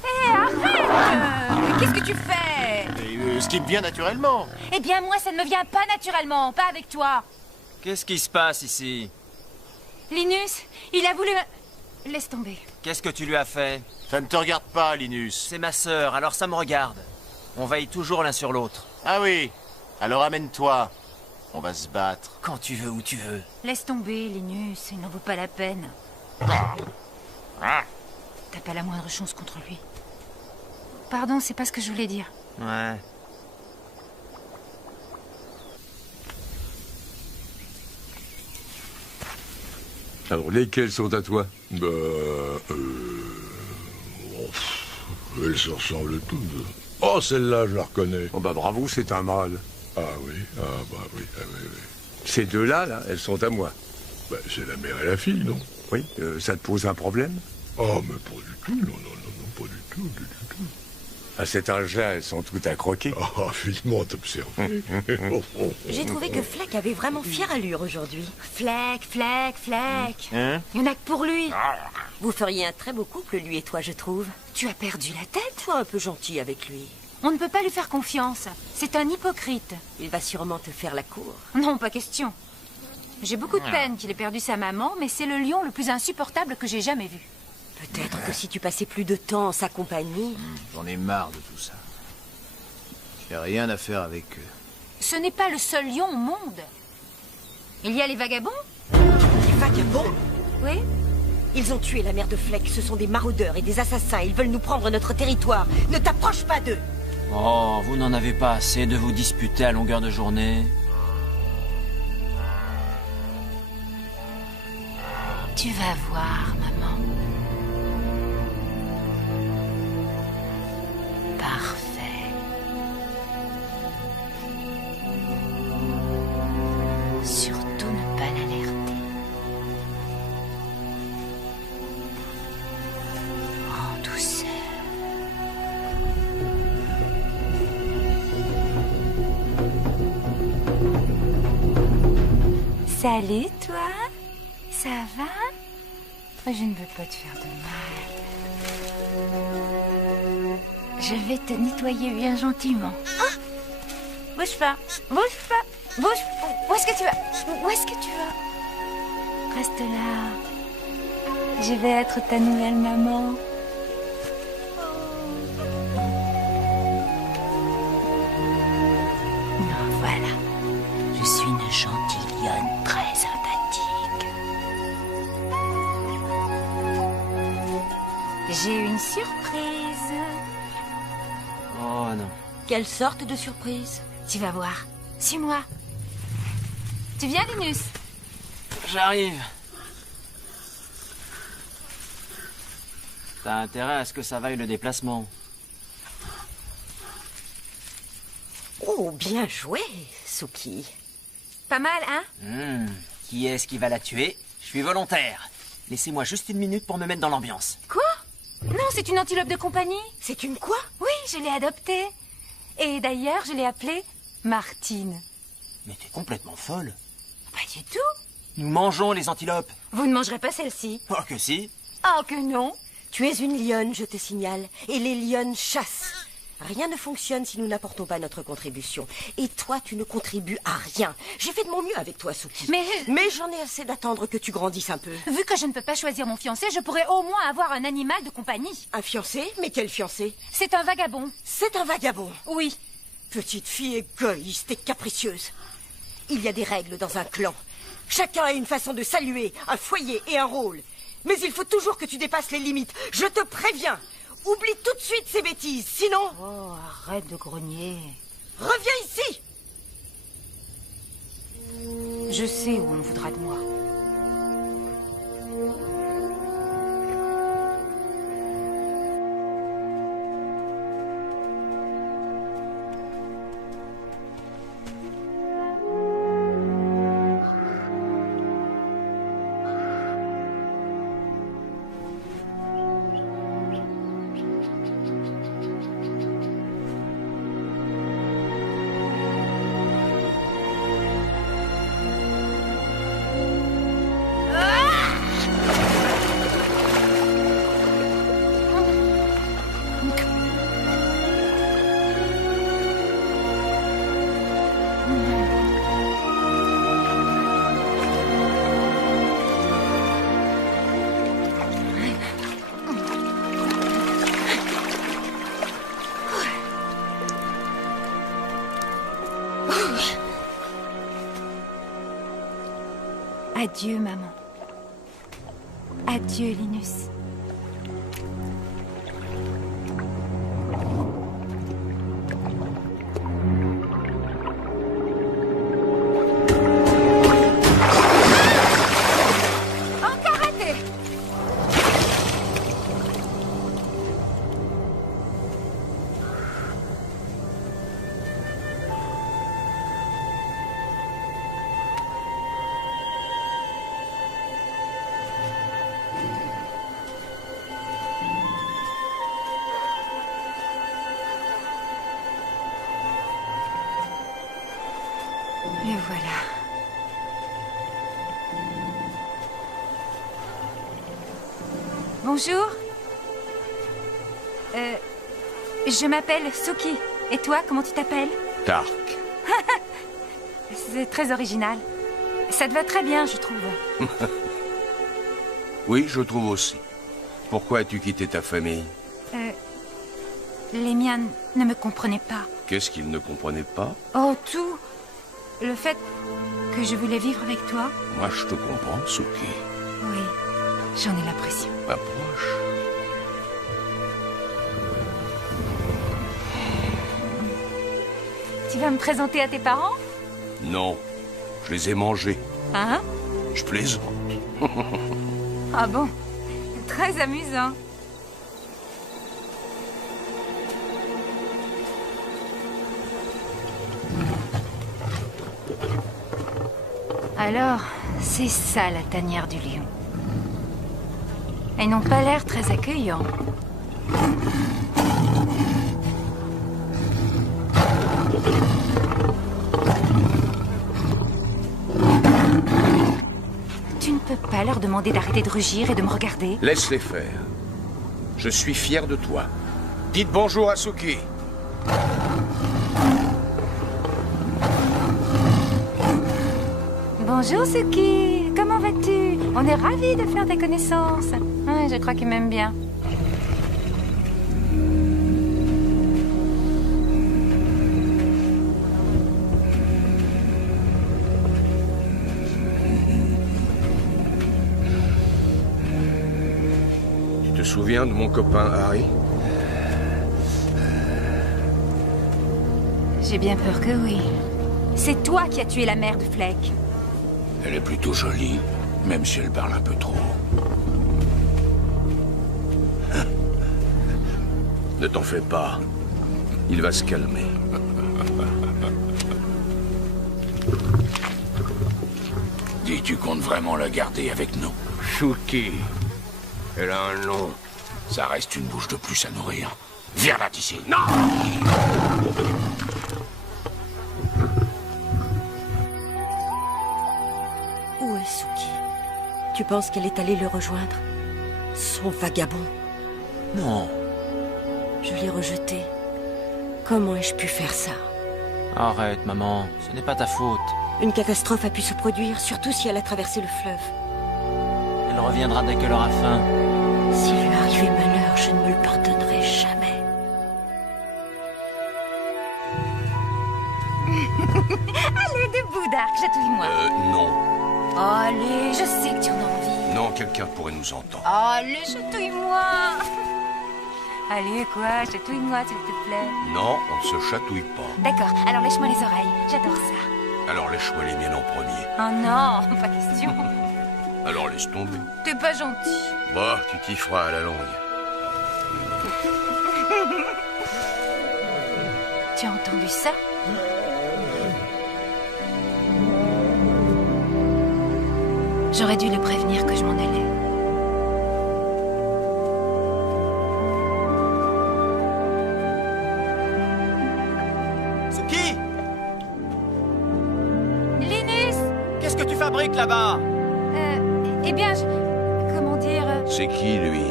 Hé, arrête! Qu'est-ce que tu fais? Ce qui me vient naturellement. Eh bien, moi, ça ne me vient pas naturellement, pas avec toi. Qu'est-ce qui se passe ici? Linus, il a voulu... Laisse tomber. Qu'est-ce que tu lui as fait? Ça ne te regarde pas, Linus. C'est ma sœur, alors ça me regarde. On veille toujours l'un sur l'autre. Ah oui? Alors amène-toi. On va se battre. Quand tu veux, où tu veux. Laisse tomber, Linus, il n'en vaut pas la peine. T'as pas la moindre chance contre lui. Pardon, c'est pas ce que je voulais dire. Ouais. Alors, lesquels sont à toi? Bah, elles se ressemblent toutes. Oh, celle-là, je la reconnais. Oh bah bravo, c'est un mâle. Ah oui, oui. Ces deux-là, là, elles sont à moi. Bah, c'est la mère et la fille, non? Oui, ça te pose un problème? Oh, mais pas du tout, non, pas du tout. À cet âge-là, elles sont toutes à croquer. Ah, vivement t'observer. J'ai trouvé que Fleck avait vraiment fière allure aujourd'hui. Fleck. Hein? Il y en a que pour lui. Vous feriez un très beau couple, lui et toi, je trouve. Tu as perdu la tête? Sois un peu gentil avec lui. On ne peut pas lui faire confiance. C'est un hypocrite. Il va sûrement te faire la cour. Non, pas question. J'ai beaucoup de peine qu'il ait perdu sa maman, mais c'est le lion le plus insupportable que j'ai jamais vu. Peut-être que si tu passais plus de temps en sa compagnie... J'en ai marre de tout ça. J'ai rien à faire avec eux. Ce n'est pas le seul lion au monde. Il y a les vagabonds. Les vagabonds? Oui. Ils ont tué la mère de Fleck. Ce sont des maraudeurs et des assassins. Ils veulent nous prendre notre territoire. Ne t'approche pas d'eux. Oh, vous n'en avez pas assez de vous disputer à longueur de journée. Tu vas voir, maman. Parfait. Surtout ne pas l'alerter. En douceur. Salut, toi. Ça va? Je ne veux pas te faire de mal. Je vais te nettoyer bien gentiment. Ah! Bouge pas. Où est-ce que tu vas? Reste là. Je vais être ta nouvelle maman. Non, voilà. Je suis une gentille lionne très sympathique. J'ai une surprise. Oh non. Quelle sorte de surprise? Tu vas voir. Suis-moi. Tu viens, Linus? J'arrive. T'as intérêt à ce que ça vaille le déplacement. Oh, Oh, bien joué, Suki. Pas mal, hein? Qui est-ce qui va la tuer? Je suis volontaire. Laissez-moi juste une minute pour me mettre dans l'ambiance. Quoi? Non, c'est une antilope de compagnie. C'est une quoi? Oui, je l'ai adoptée. Et d'ailleurs, je l'ai appelée Martine. Mais t'es complètement folle. Pas du tout. Nous mangeons les antilopes. Vous ne mangerez pas celle-ci. Oh que si. Oh que non. Tu es une lionne, je te signale. Et les lionnes chassent. Rien ne fonctionne si nous n'apportons pas notre contribution. Et toi, tu ne contribues à rien. J'ai fait de mon mieux avec toi, Suki. Mais j'en ai assez d'attendre que tu grandisses un peu. Vu que je ne peux pas choisir mon fiancé, je pourrais au moins avoir un animal de compagnie. Un fiancé? Mais quel fiancé? C'est un vagabond. C'est un vagabond? Oui. Petite fille égoïste et capricieuse. Il y a des règles dans un clan. Chacun a une façon de saluer, un foyer et un rôle. Mais il faut toujours que tu dépasses les limites. Je te préviens. Oublie tout de suite ces bêtises, sinon... Oh, arrête de grogner. Reviens ici! Je sais où on voudra de moi. Adieu, maman. Adieu, Linus. Encore raté. Et voilà. Bonjour. Je m'appelle Suki. Et toi, comment tu t'appelles? Tark. C'est très original. Ça te va très bien, je trouve. Oui, je trouve aussi. Pourquoi as-tu quitté ta famille? Les miens ne me comprenaient pas. Qu'est-ce qu'ils ne comprenaient pas? Oh, tout. Le fait que je voulais vivre avec toi. Moi, je te comprends, Suki. Oui, j'en ai l'impression. Approche. Tu vas me présenter à tes parents? Non, je les ai mangés. Hein? Je plaisante. Ah bon? Très amusant. Alors, c'est ça la tanière du lion. Ils n'ont pas l'air très accueillants. Tu ne peux pas leur demander d'arrêter de rugir et de me regarder? Laisse-les faire. Je suis fier de toi. Dites bonjour à Suki. Bonjour Suki, comment vas-tu? On est ravis de faire ta connaissance. Ouais, je crois qu'il m'aime bien. Tu te souviens de mon copain Harry? J'ai bien peur que oui. C'est toi qui as tué la mère de Fleck. Elle est plutôt jolie, même si elle parle un peu trop. Ne t'en fais pas. Il va se calmer. Dis, tu comptes vraiment la garder avec nous? Suki. Elle a un nom. Ça reste une bouche de plus à nourrir. Viens là d'ici. Non! Où est Suki? Tu penses qu'elle est allée le rejoindre? Son vagabond. Non. Je l'ai rejeté. Comment ai-je pu faire ça? Arrête, maman. Ce n'est pas ta faute. Une catastrophe a pu se produire, surtout si elle a traversé le fleuve. Elle reviendra dès qu'elle aura faim. S'il lui arrivait malheur, je ne me le pardonnerai jamais. Allez, debout, Dark, chatouille-moi. Non. Oh, allez, je sais que tu en as envie. Non, quelqu'un pourrait nous entendre. Allez, chatouille-moi. Allez, quoi, chatouille-moi, s'il te plaît. Non, on ne se chatouille pas. D'accord, alors lèche-moi les oreilles, j'adore ça. Alors lèche-moi les miennes en premier. Oh non, pas question. Alors laisse tomber. T'es pas gentil. Bah, tu t'y feras à la longue. Tu as entendu ça? J'aurais dû le prévenir que je m'en allais. Suki! Linus! Qu'est-ce que tu fabriques là-bas? Eh bien, comment dire... C'est qui, lui?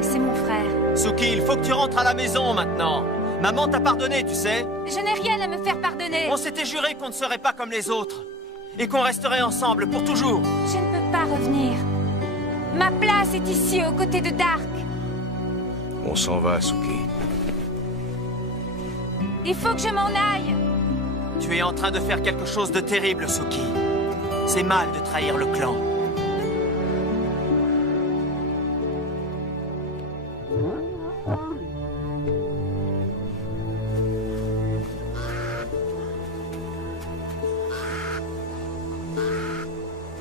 C'est mon frère. Suki, il faut que tu rentres à la maison maintenant. Maman t'a pardonné, tu sais. Je n'ai rien à me faire pardonner. On s'était juré qu'on ne serait pas comme les autres. Et qu'on resterait ensemble pour toujours. Je ne peux pas revenir. Ma place est ici, aux côtés de Dark. On s'en va, Suki. Il faut que je m'en aille. Tu es en train de faire quelque chose de terrible, Suki. C'est mal de trahir le clan.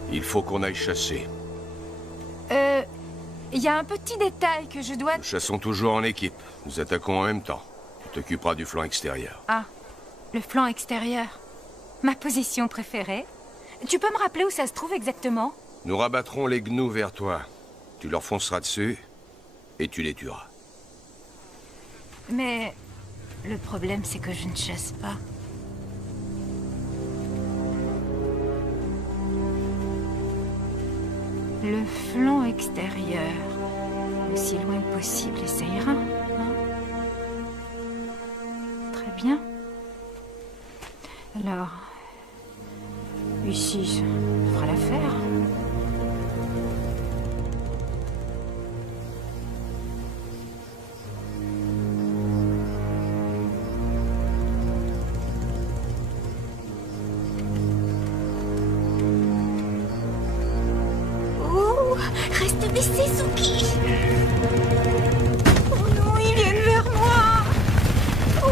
Il faut qu'on aille chasser. Il y a un petit détail que je dois... Nous chassons toujours en équipe. Nous attaquons en même temps. Tu t'occuperas du flanc extérieur. Ah, le flanc extérieur. Ma position préférée. Tu peux me rappeler où ça se trouve exactement? Nous rabattrons les gnous vers toi. Tu leur fonceras dessus et tu les tueras. Mais le problème, c'est que je ne chasse pas. Le flanc extérieur. Aussi loin que possible, et ça ira. Hein? Très bien. Alors... ici, ça fera l'affaire. Reste baissé, Suki. Oh non, ils viennent vers moi. Oh.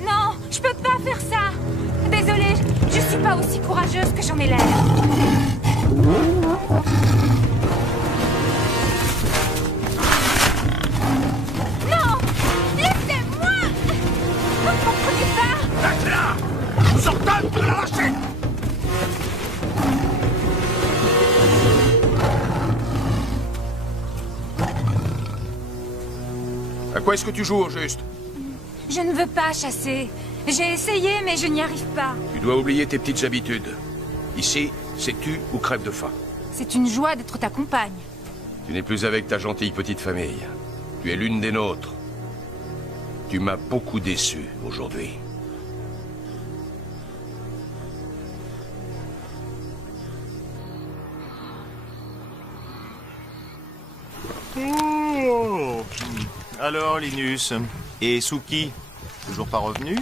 Non, je peux pas faire ça. Désolée, je suis pas aussi courageuse que j'en ai l'air. À quoi est-ce que tu joues au juste? Je ne veux pas chasser. J'ai essayé, mais je n'y arrive pas. Tu dois oublier tes petites habitudes. Ici, c'est tu ou crève de faim. C'est une joie d'être ta compagne. Tu n'es plus avec ta gentille petite famille. Tu es l'une des nôtres. Tu m'as beaucoup déçu aujourd'hui. Alors, Linus, et Suki, toujours pas revenu?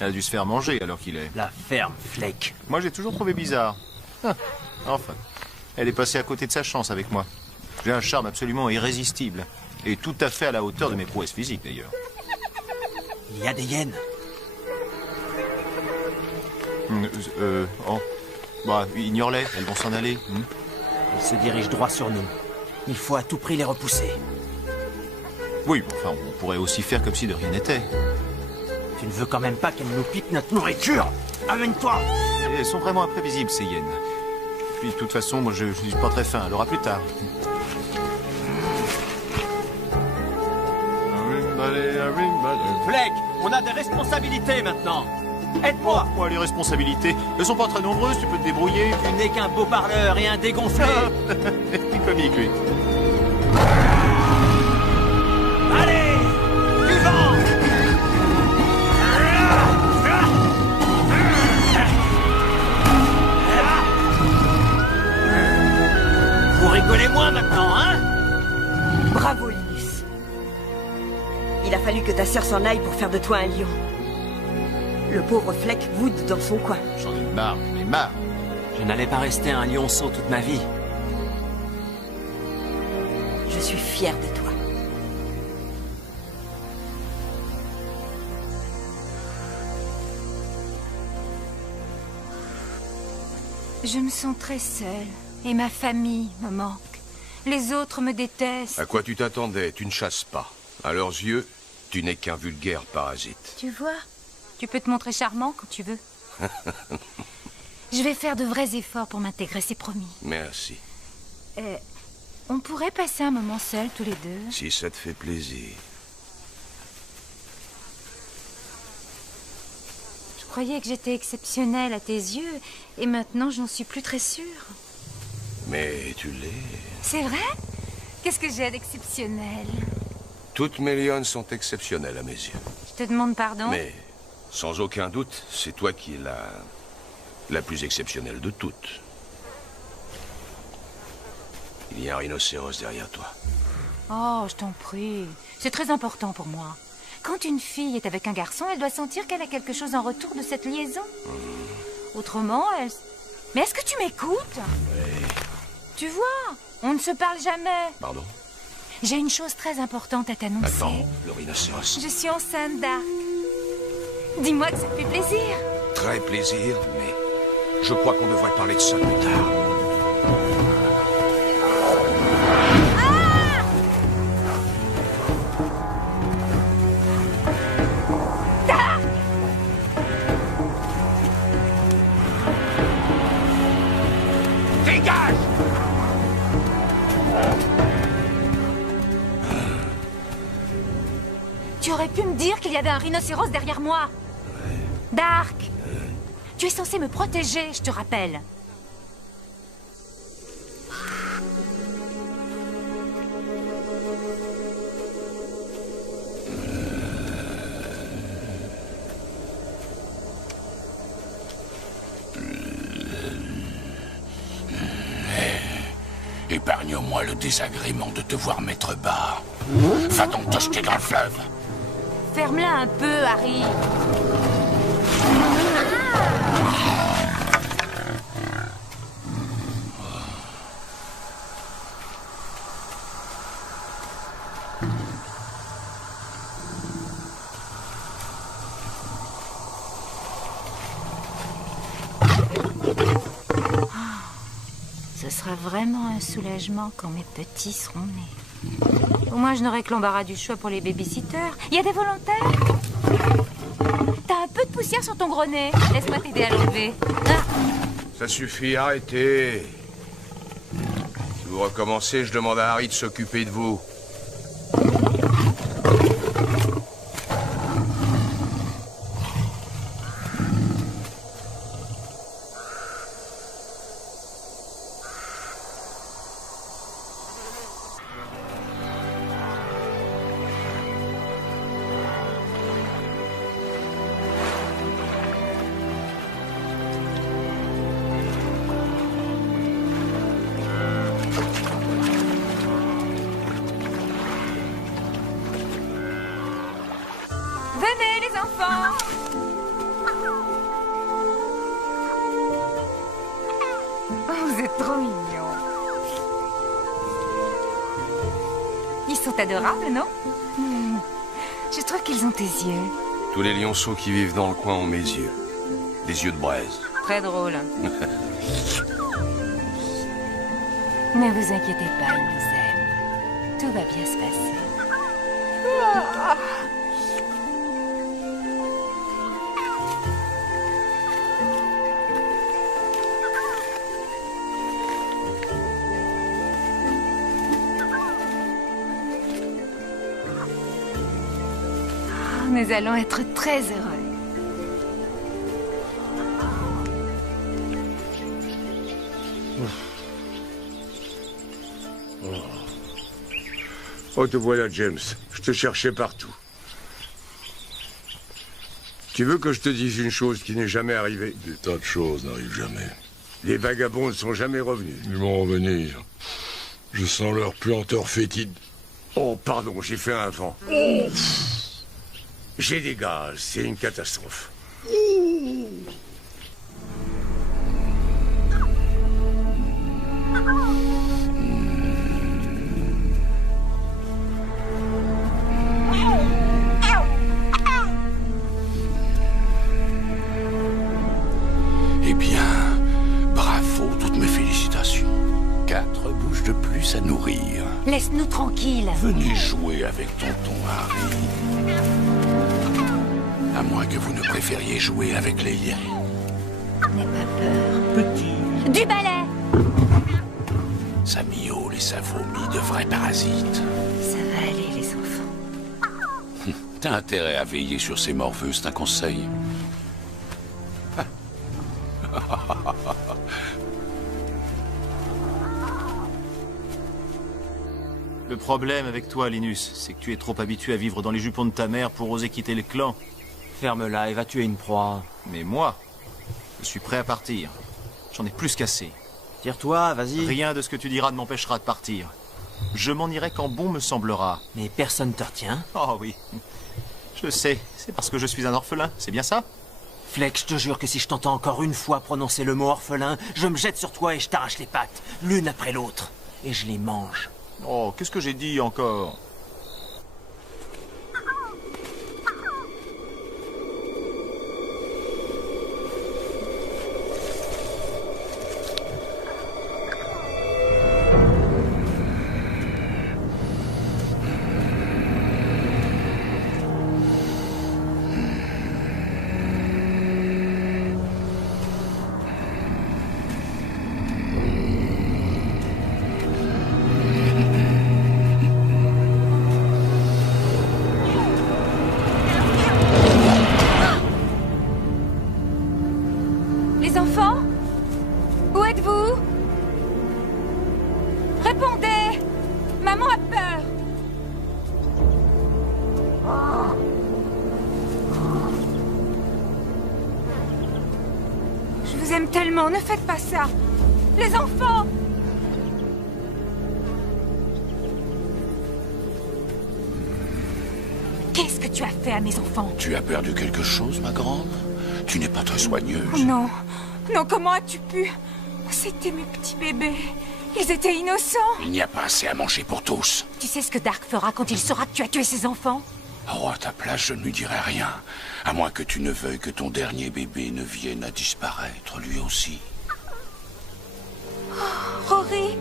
Elle a dû se faire manger alors qu'il est. La ferme, Flake. Moi, j'ai toujours trouvé bizarre. Ah, enfin, elle est passée à côté de sa chance avec moi. J'ai un charme absolument irrésistible. Et tout à fait à la hauteur de mes prouesses physiques, d'ailleurs. Il y a des hyènes. Oh. Bah, ignore-les, elles vont s'en aller. Ils se dirigent droit sur nous. Il faut à tout prix les repousser. Oui, enfin, on pourrait aussi faire comme si de rien n'était. Tu ne veux quand même pas qu'elles nous piquent notre nourriture? Amène-toi! Elles sont vraiment imprévisibles, ces hyènes. Puis, de toute façon, moi, je suis pas très faim. Elle aura plus tard. Fleck, on a des responsabilités maintenant. Aide-moi! Quoi, les responsabilités? Elles sont pas très nombreuses, tu peux te débrouiller. Tu n'es qu'un beau parleur et un dégonflé. T'es comique, lui. Allez! Du vent! Vous rigolez moins maintenant, hein? Bravo, Linus. Il a fallu que ta sœur s'en aille pour faire de toi un lion. Le pauvre Fleck boude dans son coin. J'en ai marre, j'en ai marre. Je n'allais pas rester un lionceau toute ma vie. Je suis fière de toi. Je me sens très seule. Et ma famille me manque. Les autres me détestent. À quoi tu t'attendais? Tu ne chasses pas. À leurs yeux, tu n'es qu'un vulgaire parasite. Tu vois, tu peux te montrer charmant quand tu veux. Je vais faire de vrais efforts pour m'intégrer, c'est promis. Merci. On pourrait passer un moment seuls, tous les deux. Si ça te fait plaisir. Je croyais que j'étais exceptionnelle à tes yeux, et maintenant je n'en suis plus très sûre. Mais tu l'es. C'est vrai? Qu'est-ce que j'ai d'exceptionnel? Toutes mes lionnes sont exceptionnelles à mes yeux. Je te demande pardon? Mais, sans aucun doute, c'est toi qui es la plus exceptionnelle de toutes. Il y a un rhinocéros derrière toi. Oh, je t'en prie. C'est très important pour moi. Quand une fille est avec un garçon, elle doit sentir qu'elle a quelque chose en retour de cette liaison. Autrement, elle... Mais est-ce que tu m'écoutes? Oui. Tu vois, on ne se parle jamais. Pardon? J'ai une chose très importante à t'annoncer. Attends, le rhinocéros. Je suis enceinte d'Arc. Dis-moi que ça te fait plaisir. Très plaisir, mais je crois qu'on devrait parler de ça plus tard. Tu aurais pu me dire qu'il y avait un rhinocéros derrière moi. Dark, tu es censé me protéger, je te rappelle. Épargne-moi le désagrément de te voir mettre bas. Va donc te jeter dans le fleuve. Ferme-la un peu, Harry. Ce sera vraiment un soulagement quand mes petits seront nés. Au moins, je n'aurai que l'embarras du choix pour les babysitters. Il y a des volontaires? T'as un peu de poussière sur ton gros nez. Laisse-moi t'aider à l'enlever. Ah. Ça suffit, arrêtez. Si vous recommencez, je demande à Harry de s'occuper de vous. Venez, les enfants! Oh, vous êtes trop mignons. Ils sont adorables, non? Je trouve qu'ils ont tes yeux. Tous les lionceaux qui vivent dans le coin ont mes yeux. des yeux de braise. Très drôle. Ne vous inquiétez pas, il nous aime. Tout va bien se passer. Nous allons être très heureux. Oh, te voilà, James. Je te cherchais partout. Tu veux que je te dise une chose qui n'est jamais arrivée? Des tas de choses n'arrivent jamais. Les vagabonds ne sont jamais revenus. Ils vont revenir. Je sens leur puanteur fétide. Oh, pardon, j'ai fait un vent. Oh. J'ai des gaz, c'est une catastrophe. Eh bien, bravo, toutes mes félicitations. 4 bouches de plus à nourrir. Laisse-nous tranquilles. Venez jouer avec tonton Harry. À moins que vous ne préfériez jouer avec les hyènes. N'aie pas peur. Petit. Du balai. Ça miaule et ça vomit de vrais parasites. Ça va aller, les enfants. T'as intérêt à veiller sur ces morveux, c'est un conseil. Le problème avec toi, Linus, c'est que tu es trop habitué à vivre dans les jupons de ta mère pour oser quitter le clan. Ferme-la et va tuer une proie. Mais moi, je suis prêt à partir. J'en ai plus qu'assez. Tire-toi, vas-y. Rien de ce que tu diras ne m'empêchera de partir. Je m'en irai quand bon me semblera. Mais personne te retient. Oh oui. Je sais, c'est parce que je suis un orphelin, c'est bien ça? Fleck, je te jure que si je t'entends encore une fois prononcer le mot orphelin, je me jette sur toi et je t'arrache les pattes, l'une après l'autre. Et je les mange. Oh, qu'est-ce que j'ai dit encore? Les enfants? Où êtes-vous? Répondez! Maman a peur! Je vous aime tellement, ne faites pas ça! Les enfants! Qu'est-ce que tu as fait à mes enfants? Tu as perdu quelque chose, ma grande? Tu n'es pas très soigneuse. Oh non! Non, comment as-tu pu? C'était mes petits bébés. Ils étaient innocents. Il n'y a pas assez à manger pour tous. Tu sais ce que Dark fera quand il saura que tu as tué ses enfants? Oh, à ta place, je ne lui dirai rien. À moins que tu ne veuilles que ton dernier bébé ne vienne à disparaître, lui aussi. Oh, Rory,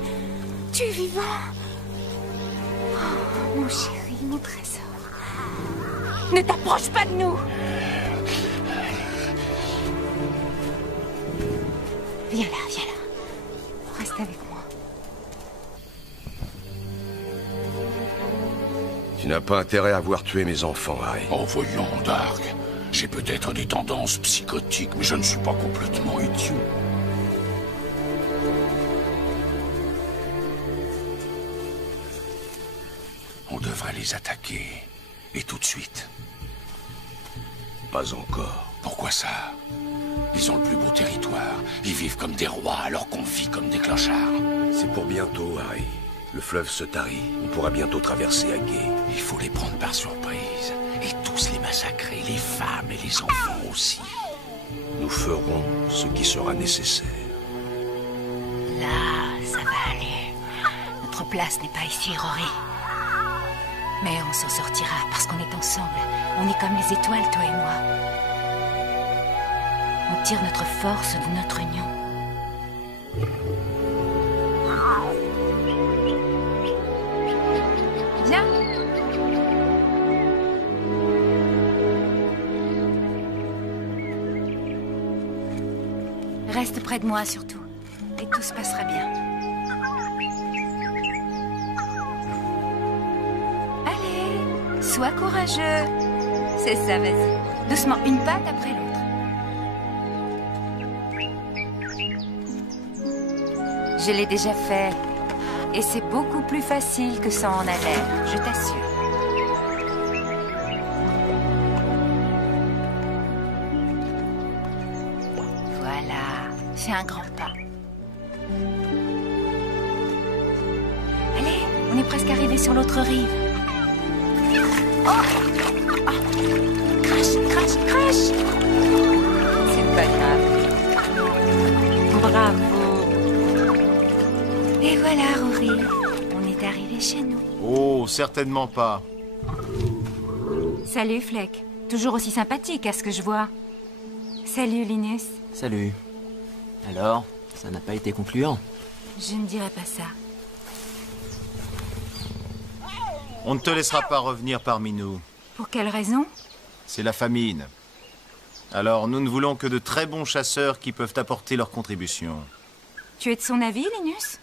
tu es vivant. Oh, mon chéri, mon trésor. Ne t'approche pas de nous. Viens là, viens là. Reste avec moi. Tu n'as pas intérêt à avoir tué mes enfants, Harry. Oh, voyons, Dark. J'ai peut-être des tendances psychotiques, mais je ne suis pas complètement idiot. On devrait les attaquer. Et tout de suite. Pas encore. Pourquoi ça? Ils ont le plus beau territoire. Ils vivent comme des rois alors qu'on vit comme des clochards. C'est pour bientôt, Harry. Le fleuve se tarit. On pourra bientôt traverser à gué. Il faut les prendre par surprise. Et tous les massacrer, les femmes et les enfants aussi. Nous ferons ce qui sera nécessaire. Là, ça va aller. Notre place n'est pas ici, Rory. Mais on s'en sortira parce qu'on est ensemble. On est comme les étoiles, toi et moi. On tire notre force de notre union. Viens. Reste près de moi surtout, et tout se passera bien. Allez, sois courageux. C'est ça, vas-y. Doucement, une patte après l'autre. Je l'ai déjà fait. Et c'est beaucoup plus facile que ça en a l'air, je t'assure. Voilà, fais un grand pas. Allez, on est presque arrivé sur l'autre rive. Oh, oh. Crash, crash, crash. C'est pas grave. Bravo. Et voilà, Rory. On est arrivé chez nous. Oh, certainement pas. Salut, Fleck. Toujours aussi sympathique à ce que je vois. Salut, Linus. Salut. Alors, ça n'a pas été concluant? Je ne dirais pas ça. On ne te laissera pas revenir parmi nous. Pour quelle raison? C'est la famine. Alors, nous ne voulons que de très bons chasseurs qui peuvent apporter leur contribution. Tu es de son avis, Linus?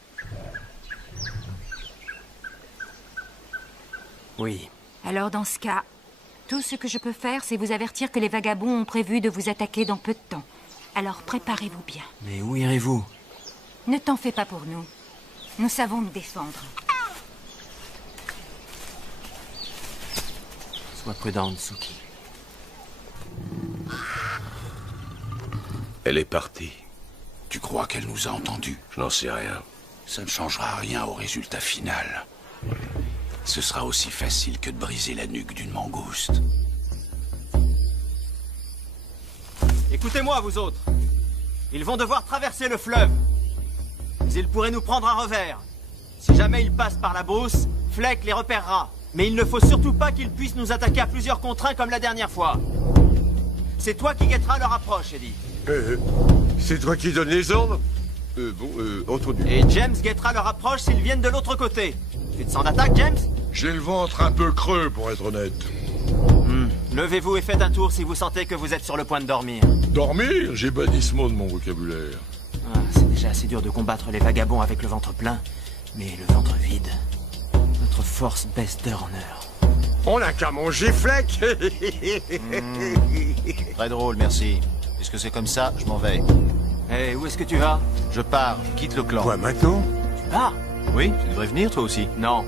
Oui. Alors dans ce cas, tout ce que je peux faire, c'est vous avertir que les vagabonds ont prévu de vous attaquer dans peu de temps. Alors préparez-vous bien. Mais où irez-vous? Ne t'en fais pas pour nous. Nous savons nous défendre. Sois prudente, Suki. Elle est partie. Tu crois qu'elle nous a entendus? Je n'en sais rien. Ça ne changera rien au résultat final. Ce sera aussi facile que de briser la nuque d'une mangouste. Écoutez-moi, vous autres. Ils vont devoir traverser le fleuve. Mais ils pourraient nous prendre à revers. Si jamais ils passent par la brousse, Fleck les repérera. Mais il ne faut surtout pas qu'ils puissent nous attaquer à plusieurs contre un comme la dernière fois. C'est toi qui guetteras leur approche, Eddie. C'est toi qui donnes les ordres? Entendu. Et James guettera leur approche s'ils viennent de l'autre côté. Tu te sens d'attaque, James? J'ai le ventre un peu creux, pour être honnête. Levez-vous et faites un tour si vous sentez que vous êtes sur le point de dormir. Dormir? J'ai banni ce mot de mon vocabulaire. Ah, c'est déjà assez dur de combattre les vagabonds avec le ventre plein. Mais le ventre vide, notre force baisse d'heure en heure. On n'a qu'à manger Fleck. Très drôle, merci. Puisque c'est comme ça, je m'en vais. Hé, où est-ce que tu vas? Je pars, je quitte le clan. Quoi, maintenant? Tu pars? Oui, tu devrais venir toi aussi. Non.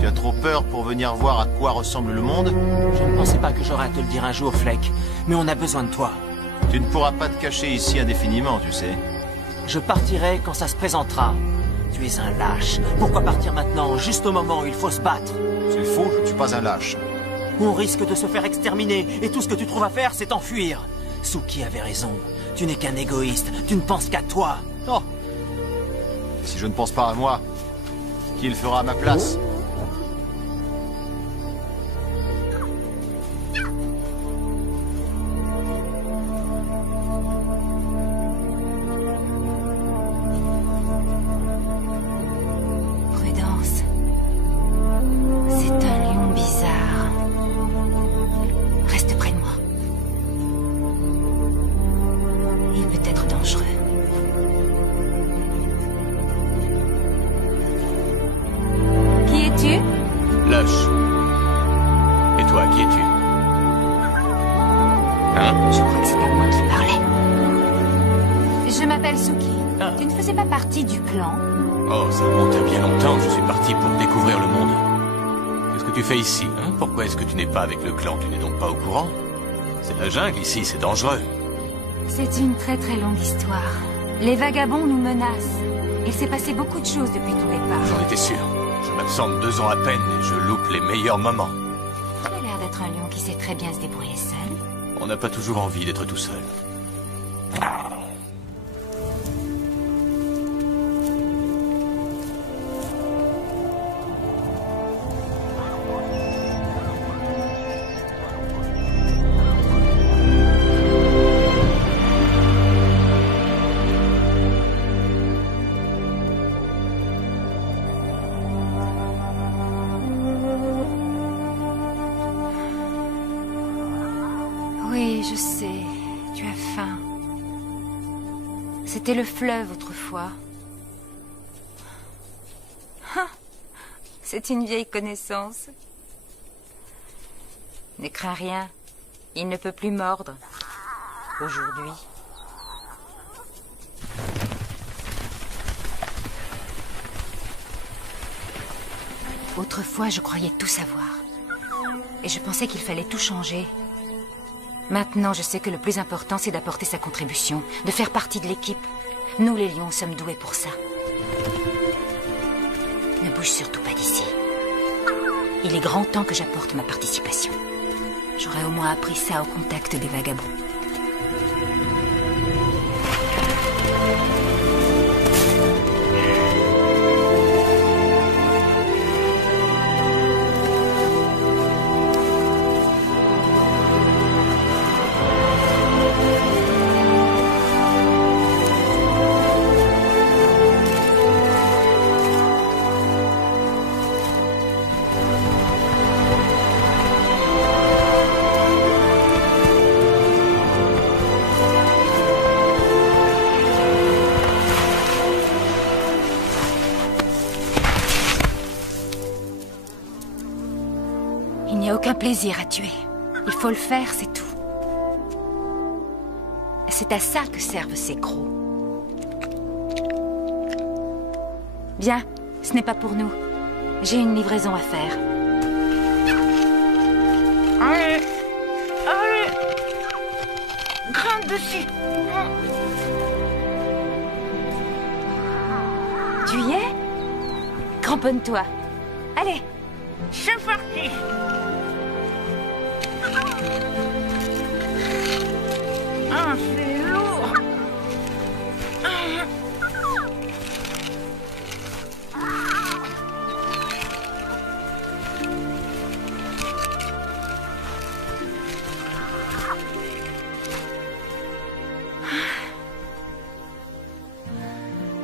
Tu as trop peur pour venir voir à quoi ressemble le monde? Je ne pensais pas que j'aurais à te le dire un jour, Fleck. Mais on a besoin de toi. Tu ne pourras pas te cacher ici indéfiniment, tu sais. Je partirai quand ça se présentera. Tu es un lâche. Pourquoi partir maintenant, juste au moment où il faut se battre? C'est faux, je ne suis pas un lâche. On risque de se faire exterminer, et tout ce que tu trouves à faire, c'est t'enfuir. Suki avait raison. Tu n'es qu'un égoïste. Tu ne penses qu'à toi. Oh. Et si je ne pense pas à moi, qui le fera à ma place? Prudence. C'est un lion bizarre. Reste près de moi. Il peut être dangereux. Qui es-tu? Lâche. Et toi, qui es-tu? Hein? Je crois que c'est à moi qui parlais. Je m'appelle Suki. Tu ne faisais pas partie du clan? Oh, ça remonte à bien longtemps. Je suis parti pour découvrir le monde. Qu'est-ce que tu fais ici, hein? Pourquoi est-ce que tu n'es pas avec le clan? Tu n'es donc pas au courant? C'est la jungle ici, c'est dangereux. C'est une très très longue histoire. Les vagabonds nous menacent. Il s'est passé beaucoup de choses depuis ton départ. J'en étais sûr. Je m'absente 2 ans à peine et je loupe les meilleurs moments. Tu as l'air d'être un lion qui sait très bien se débrouiller seul. On n'a pas toujours envie d'être tout seul. C'était le fleuve autrefois. Ah, c'est une vieille connaissance. Ne crains rien. Il ne peut plus mordre. Aujourd'hui. Autrefois, je croyais tout savoir. Et je pensais qu'il fallait tout changer. Maintenant, je sais que le plus important, c'est d'apporter sa contribution, de faire partie de l'équipe. Nous, les lions, sommes doués pour ça. Ne bouge surtout pas d'ici. Il est grand temps que j'apporte ma participation. J'aurais au moins appris ça au contact des vagabonds. Il n'y a aucun plaisir à tuer. Il faut le faire, c'est tout. C'est à ça que servent ces crocs. Bien, ce n'est pas pour nous. J'ai une livraison à faire. Allez, allez, grimpe dessus. Tu y es? Cramponne-toi. Allez. C'est parti. Ah, c'est lourd.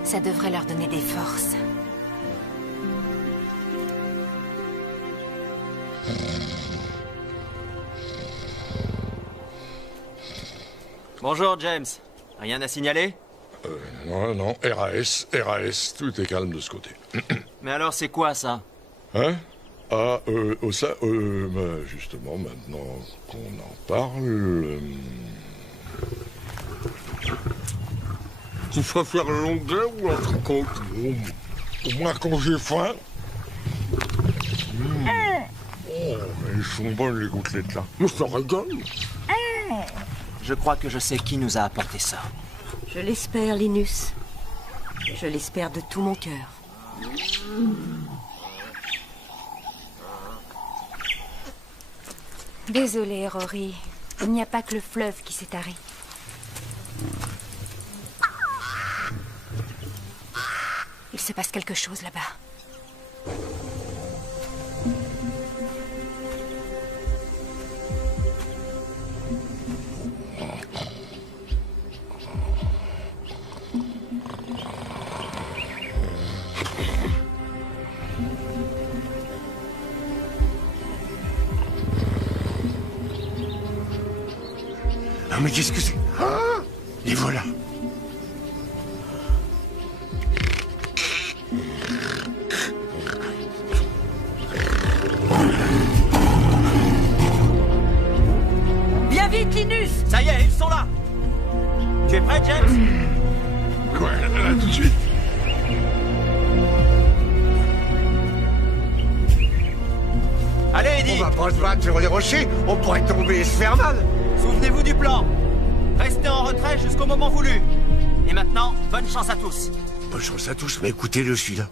Ça devrait leur donner des forces. Bonjour, James. Rien à signaler? Non, RAS, tout est calme de ce côté. Mais alors, c'est quoi, ça? Hein? Justement, maintenant qu'on en parle... Tu préfères l'anglais ou l'entrecôte? Au moins quand j'ai faim. Oh, elles sont bonnes les gouttelettes là. Mais ça rigole. Je crois que je sais qui nous a apporté ça. Je l'espère, Linus. Je l'espère de tout mon cœur. Désolée, Rory. Il n'y a pas que le fleuve qui s'est taré. Il se passe quelque chose là-bas. Non mais qu'est-ce que c'est? Ah, les voilà. Viens vite, Linus! Ça y est, ils sont là! Tu es prêt, James? Ouais, là tout de suite. Allez, Eddie! On va pas se battre sur les rochers, on pourrait tomber et se faire mal. Souvenez-vous du plan. Restez en retrait jusqu'au moment voulu. Et maintenant, bonne chance à tous. Bonne chance à tous, mais écoutez-le celui-là.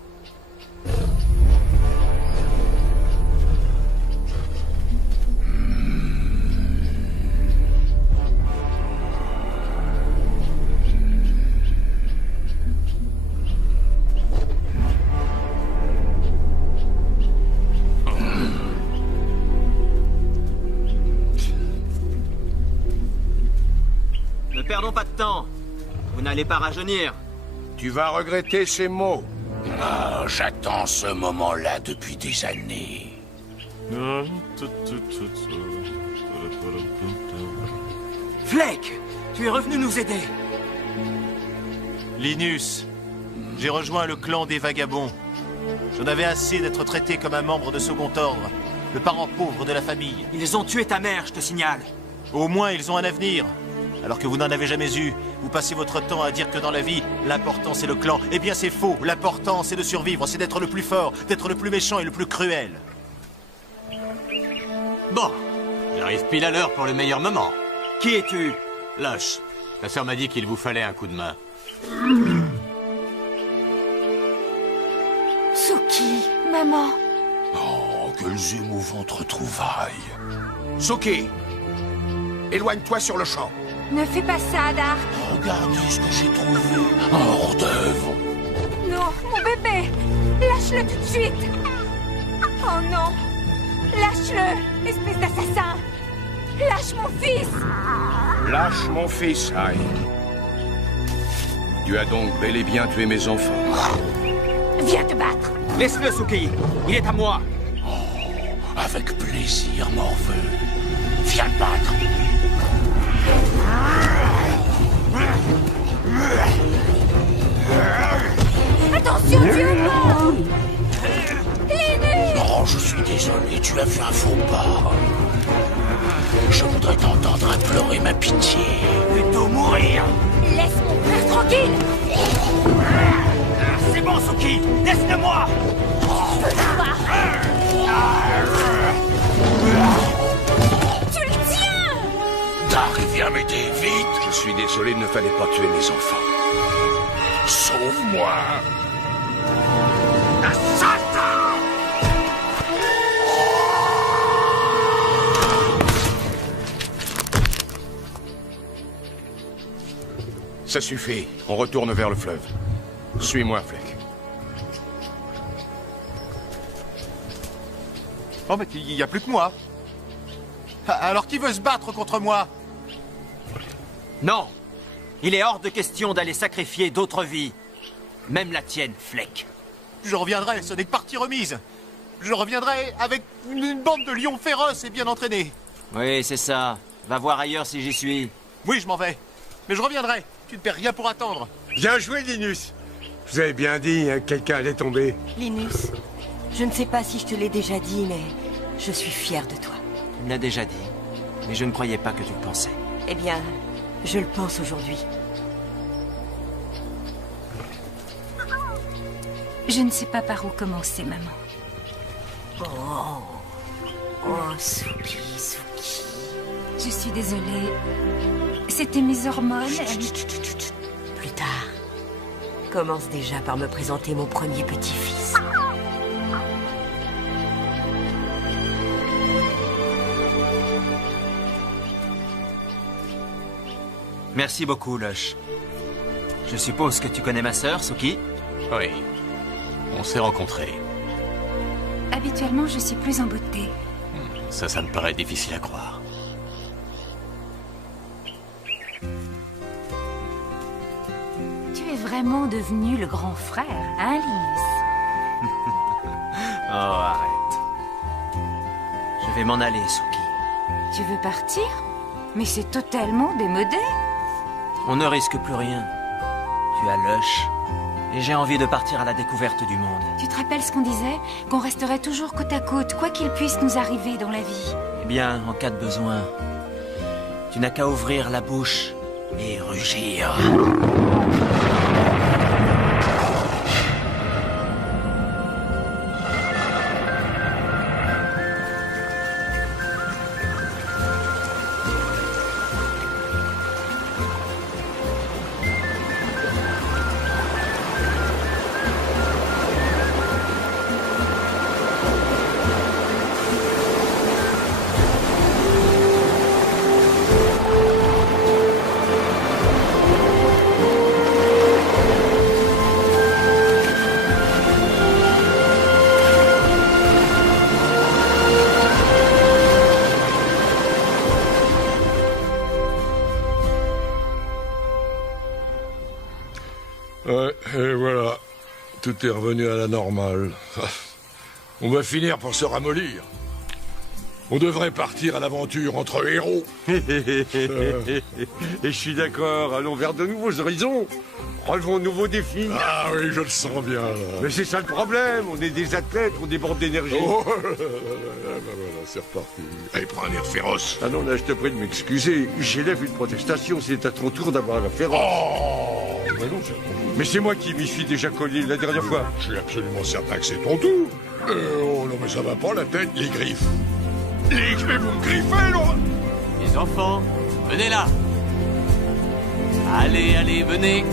Ne perdons pas de temps. Vous n'allez pas rajeunir. Tu vas regretter ces mots. Ah, j'attends ce moment-là depuis des années. Fleck, tu es revenu nous aider. Linus, j'ai rejoint le clan des vagabonds. J'en avais assez d'être traité comme un membre de second ordre, le parent pauvre de la famille. Ils ont tué ta mère, je te signale. Au moins, ils ont un avenir. Alors que vous n'en avez jamais eu, vous passez votre temps à dire que dans la vie, l'important c'est le clan. Eh bien c'est faux, l'important c'est de survivre, c'est d'être le plus fort, d'être le plus méchant et le plus cruel. Bon, j'arrive pile à l'heure pour le meilleur moment. Qui es-tu? Lush, ta sœur m'a dit qu'il vous fallait un coup de main. Suki, maman. Oh, quelles émouvantes retrouvailles. Suki, éloigne-toi sur le champ. Ne fais pas ça, Dark. Regardez ce que j'ai trouvé. Un hors-d'œuvre. Non, mon bébé. Lâche-le tout de suite. Oh non. Lâche-le, espèce d'assassin. Lâche mon fils. Lâche mon fils, Aïe. Tu as donc bel et bien tué mes enfants. Viens te battre. Laisse-le, Suki. Il est à moi. Oh, avec plaisir, morveux. Viens te battre. Attention, tu es mort. Linus. Oh, je suis désolé, tu as fait un faux pas. Je voudrais t'entendre implorer ma pitié. Plutôt mourir. Laisse mon frère tranquille. C'est bon, Suki. Laisse-le-moi. Tu le tiens. Dark, viens m'aider, vite. Je suis désolé, il ne fallait pas tuer mes enfants. Sauve-moi. Assassin! Ça suffit, on retourne vers le fleuve. Suis-moi, Fleck. Oh, mais il n'y a plus que moi. Alors qui veut se battre contre moi? Non. Il est hors de question d'aller sacrifier d'autres vies. Même la tienne, Fleck. Je reviendrai, ce n'est que partie remise. Je reviendrai avec une bande de lions féroces et bien entraînés. Oui, c'est ça. Va voir ailleurs si j'y suis. Oui, je m'en vais. Mais je reviendrai. Tu ne perds rien pour attendre. Bien joué, Linus. Vous avez bien dit, hein, quelqu'un allait tomber. Linus, je ne sais pas si je te l'ai déjà dit, mais je suis fière de toi. Tu me l'as déjà dit, mais je ne croyais pas que tu le pensais. Eh bien, je le pense aujourd'hui. Je ne sais pas par où commencer, maman. Oh, Suki, Suki. Je suis désolée. C'était mes hormones. Plus tard. Commence déjà par me présenter mon premier petit-fils. Merci beaucoup, Lush. Je suppose que tu connais ma sœur, Suki? Oui. On s'est rencontrés. Habituellement, je suis plus en beauté. Ça me paraît difficile à croire. Tu es vraiment devenu le grand frère, hein, Linus? Oh, arrête. Je vais m'en aller, Suki. Tu veux partir? Mais c'est totalement démodé. On ne risque plus rien. Tu as Lush. Et j'ai envie de partir à la découverte du monde. Tu te rappelles ce qu'on disait? Qu'on resterait toujours côte à côte, quoi qu'il puisse nous arriver dans la vie. Eh bien, en cas de besoin, tu n'as qu'à ouvrir la bouche et rugir. Ouais, et voilà. Tout est revenu à la normale. On va finir pour se ramollir. On devrait partir à l'aventure entre héros. Et je suis d'accord, allons vers de nouveaux horizons. Relevons de nouveaux défis. Ah oui, je le sens bien. Là. Mais c'est ça le problème, on est des athlètes, on déborde d'énergie. Oh, voilà, c'est reparti. Allez, prends un air féroce. Ah non, là, je te prie de m'excuser. J'élève une protestation, c'est à ton tour d'avoir la féroce. Oh, mais non, c'est ton tour. Mais c'est moi qui m'y suis déjà collé la dernière fois. Je suis absolument certain que c'est ton tour. Oh non, mais ça va pas la tête, les griffes. Les griffes, vous me griffez, là. Les enfants, venez là. Allez, allez, venez.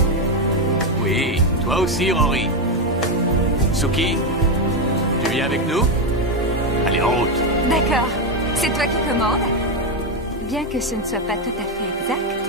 Oui, toi aussi, Rory. Suki, tu viens avec nous? Allez, en route. D'accord. C'est toi qui commandes. Bien que ce ne soit pas tout à fait exact,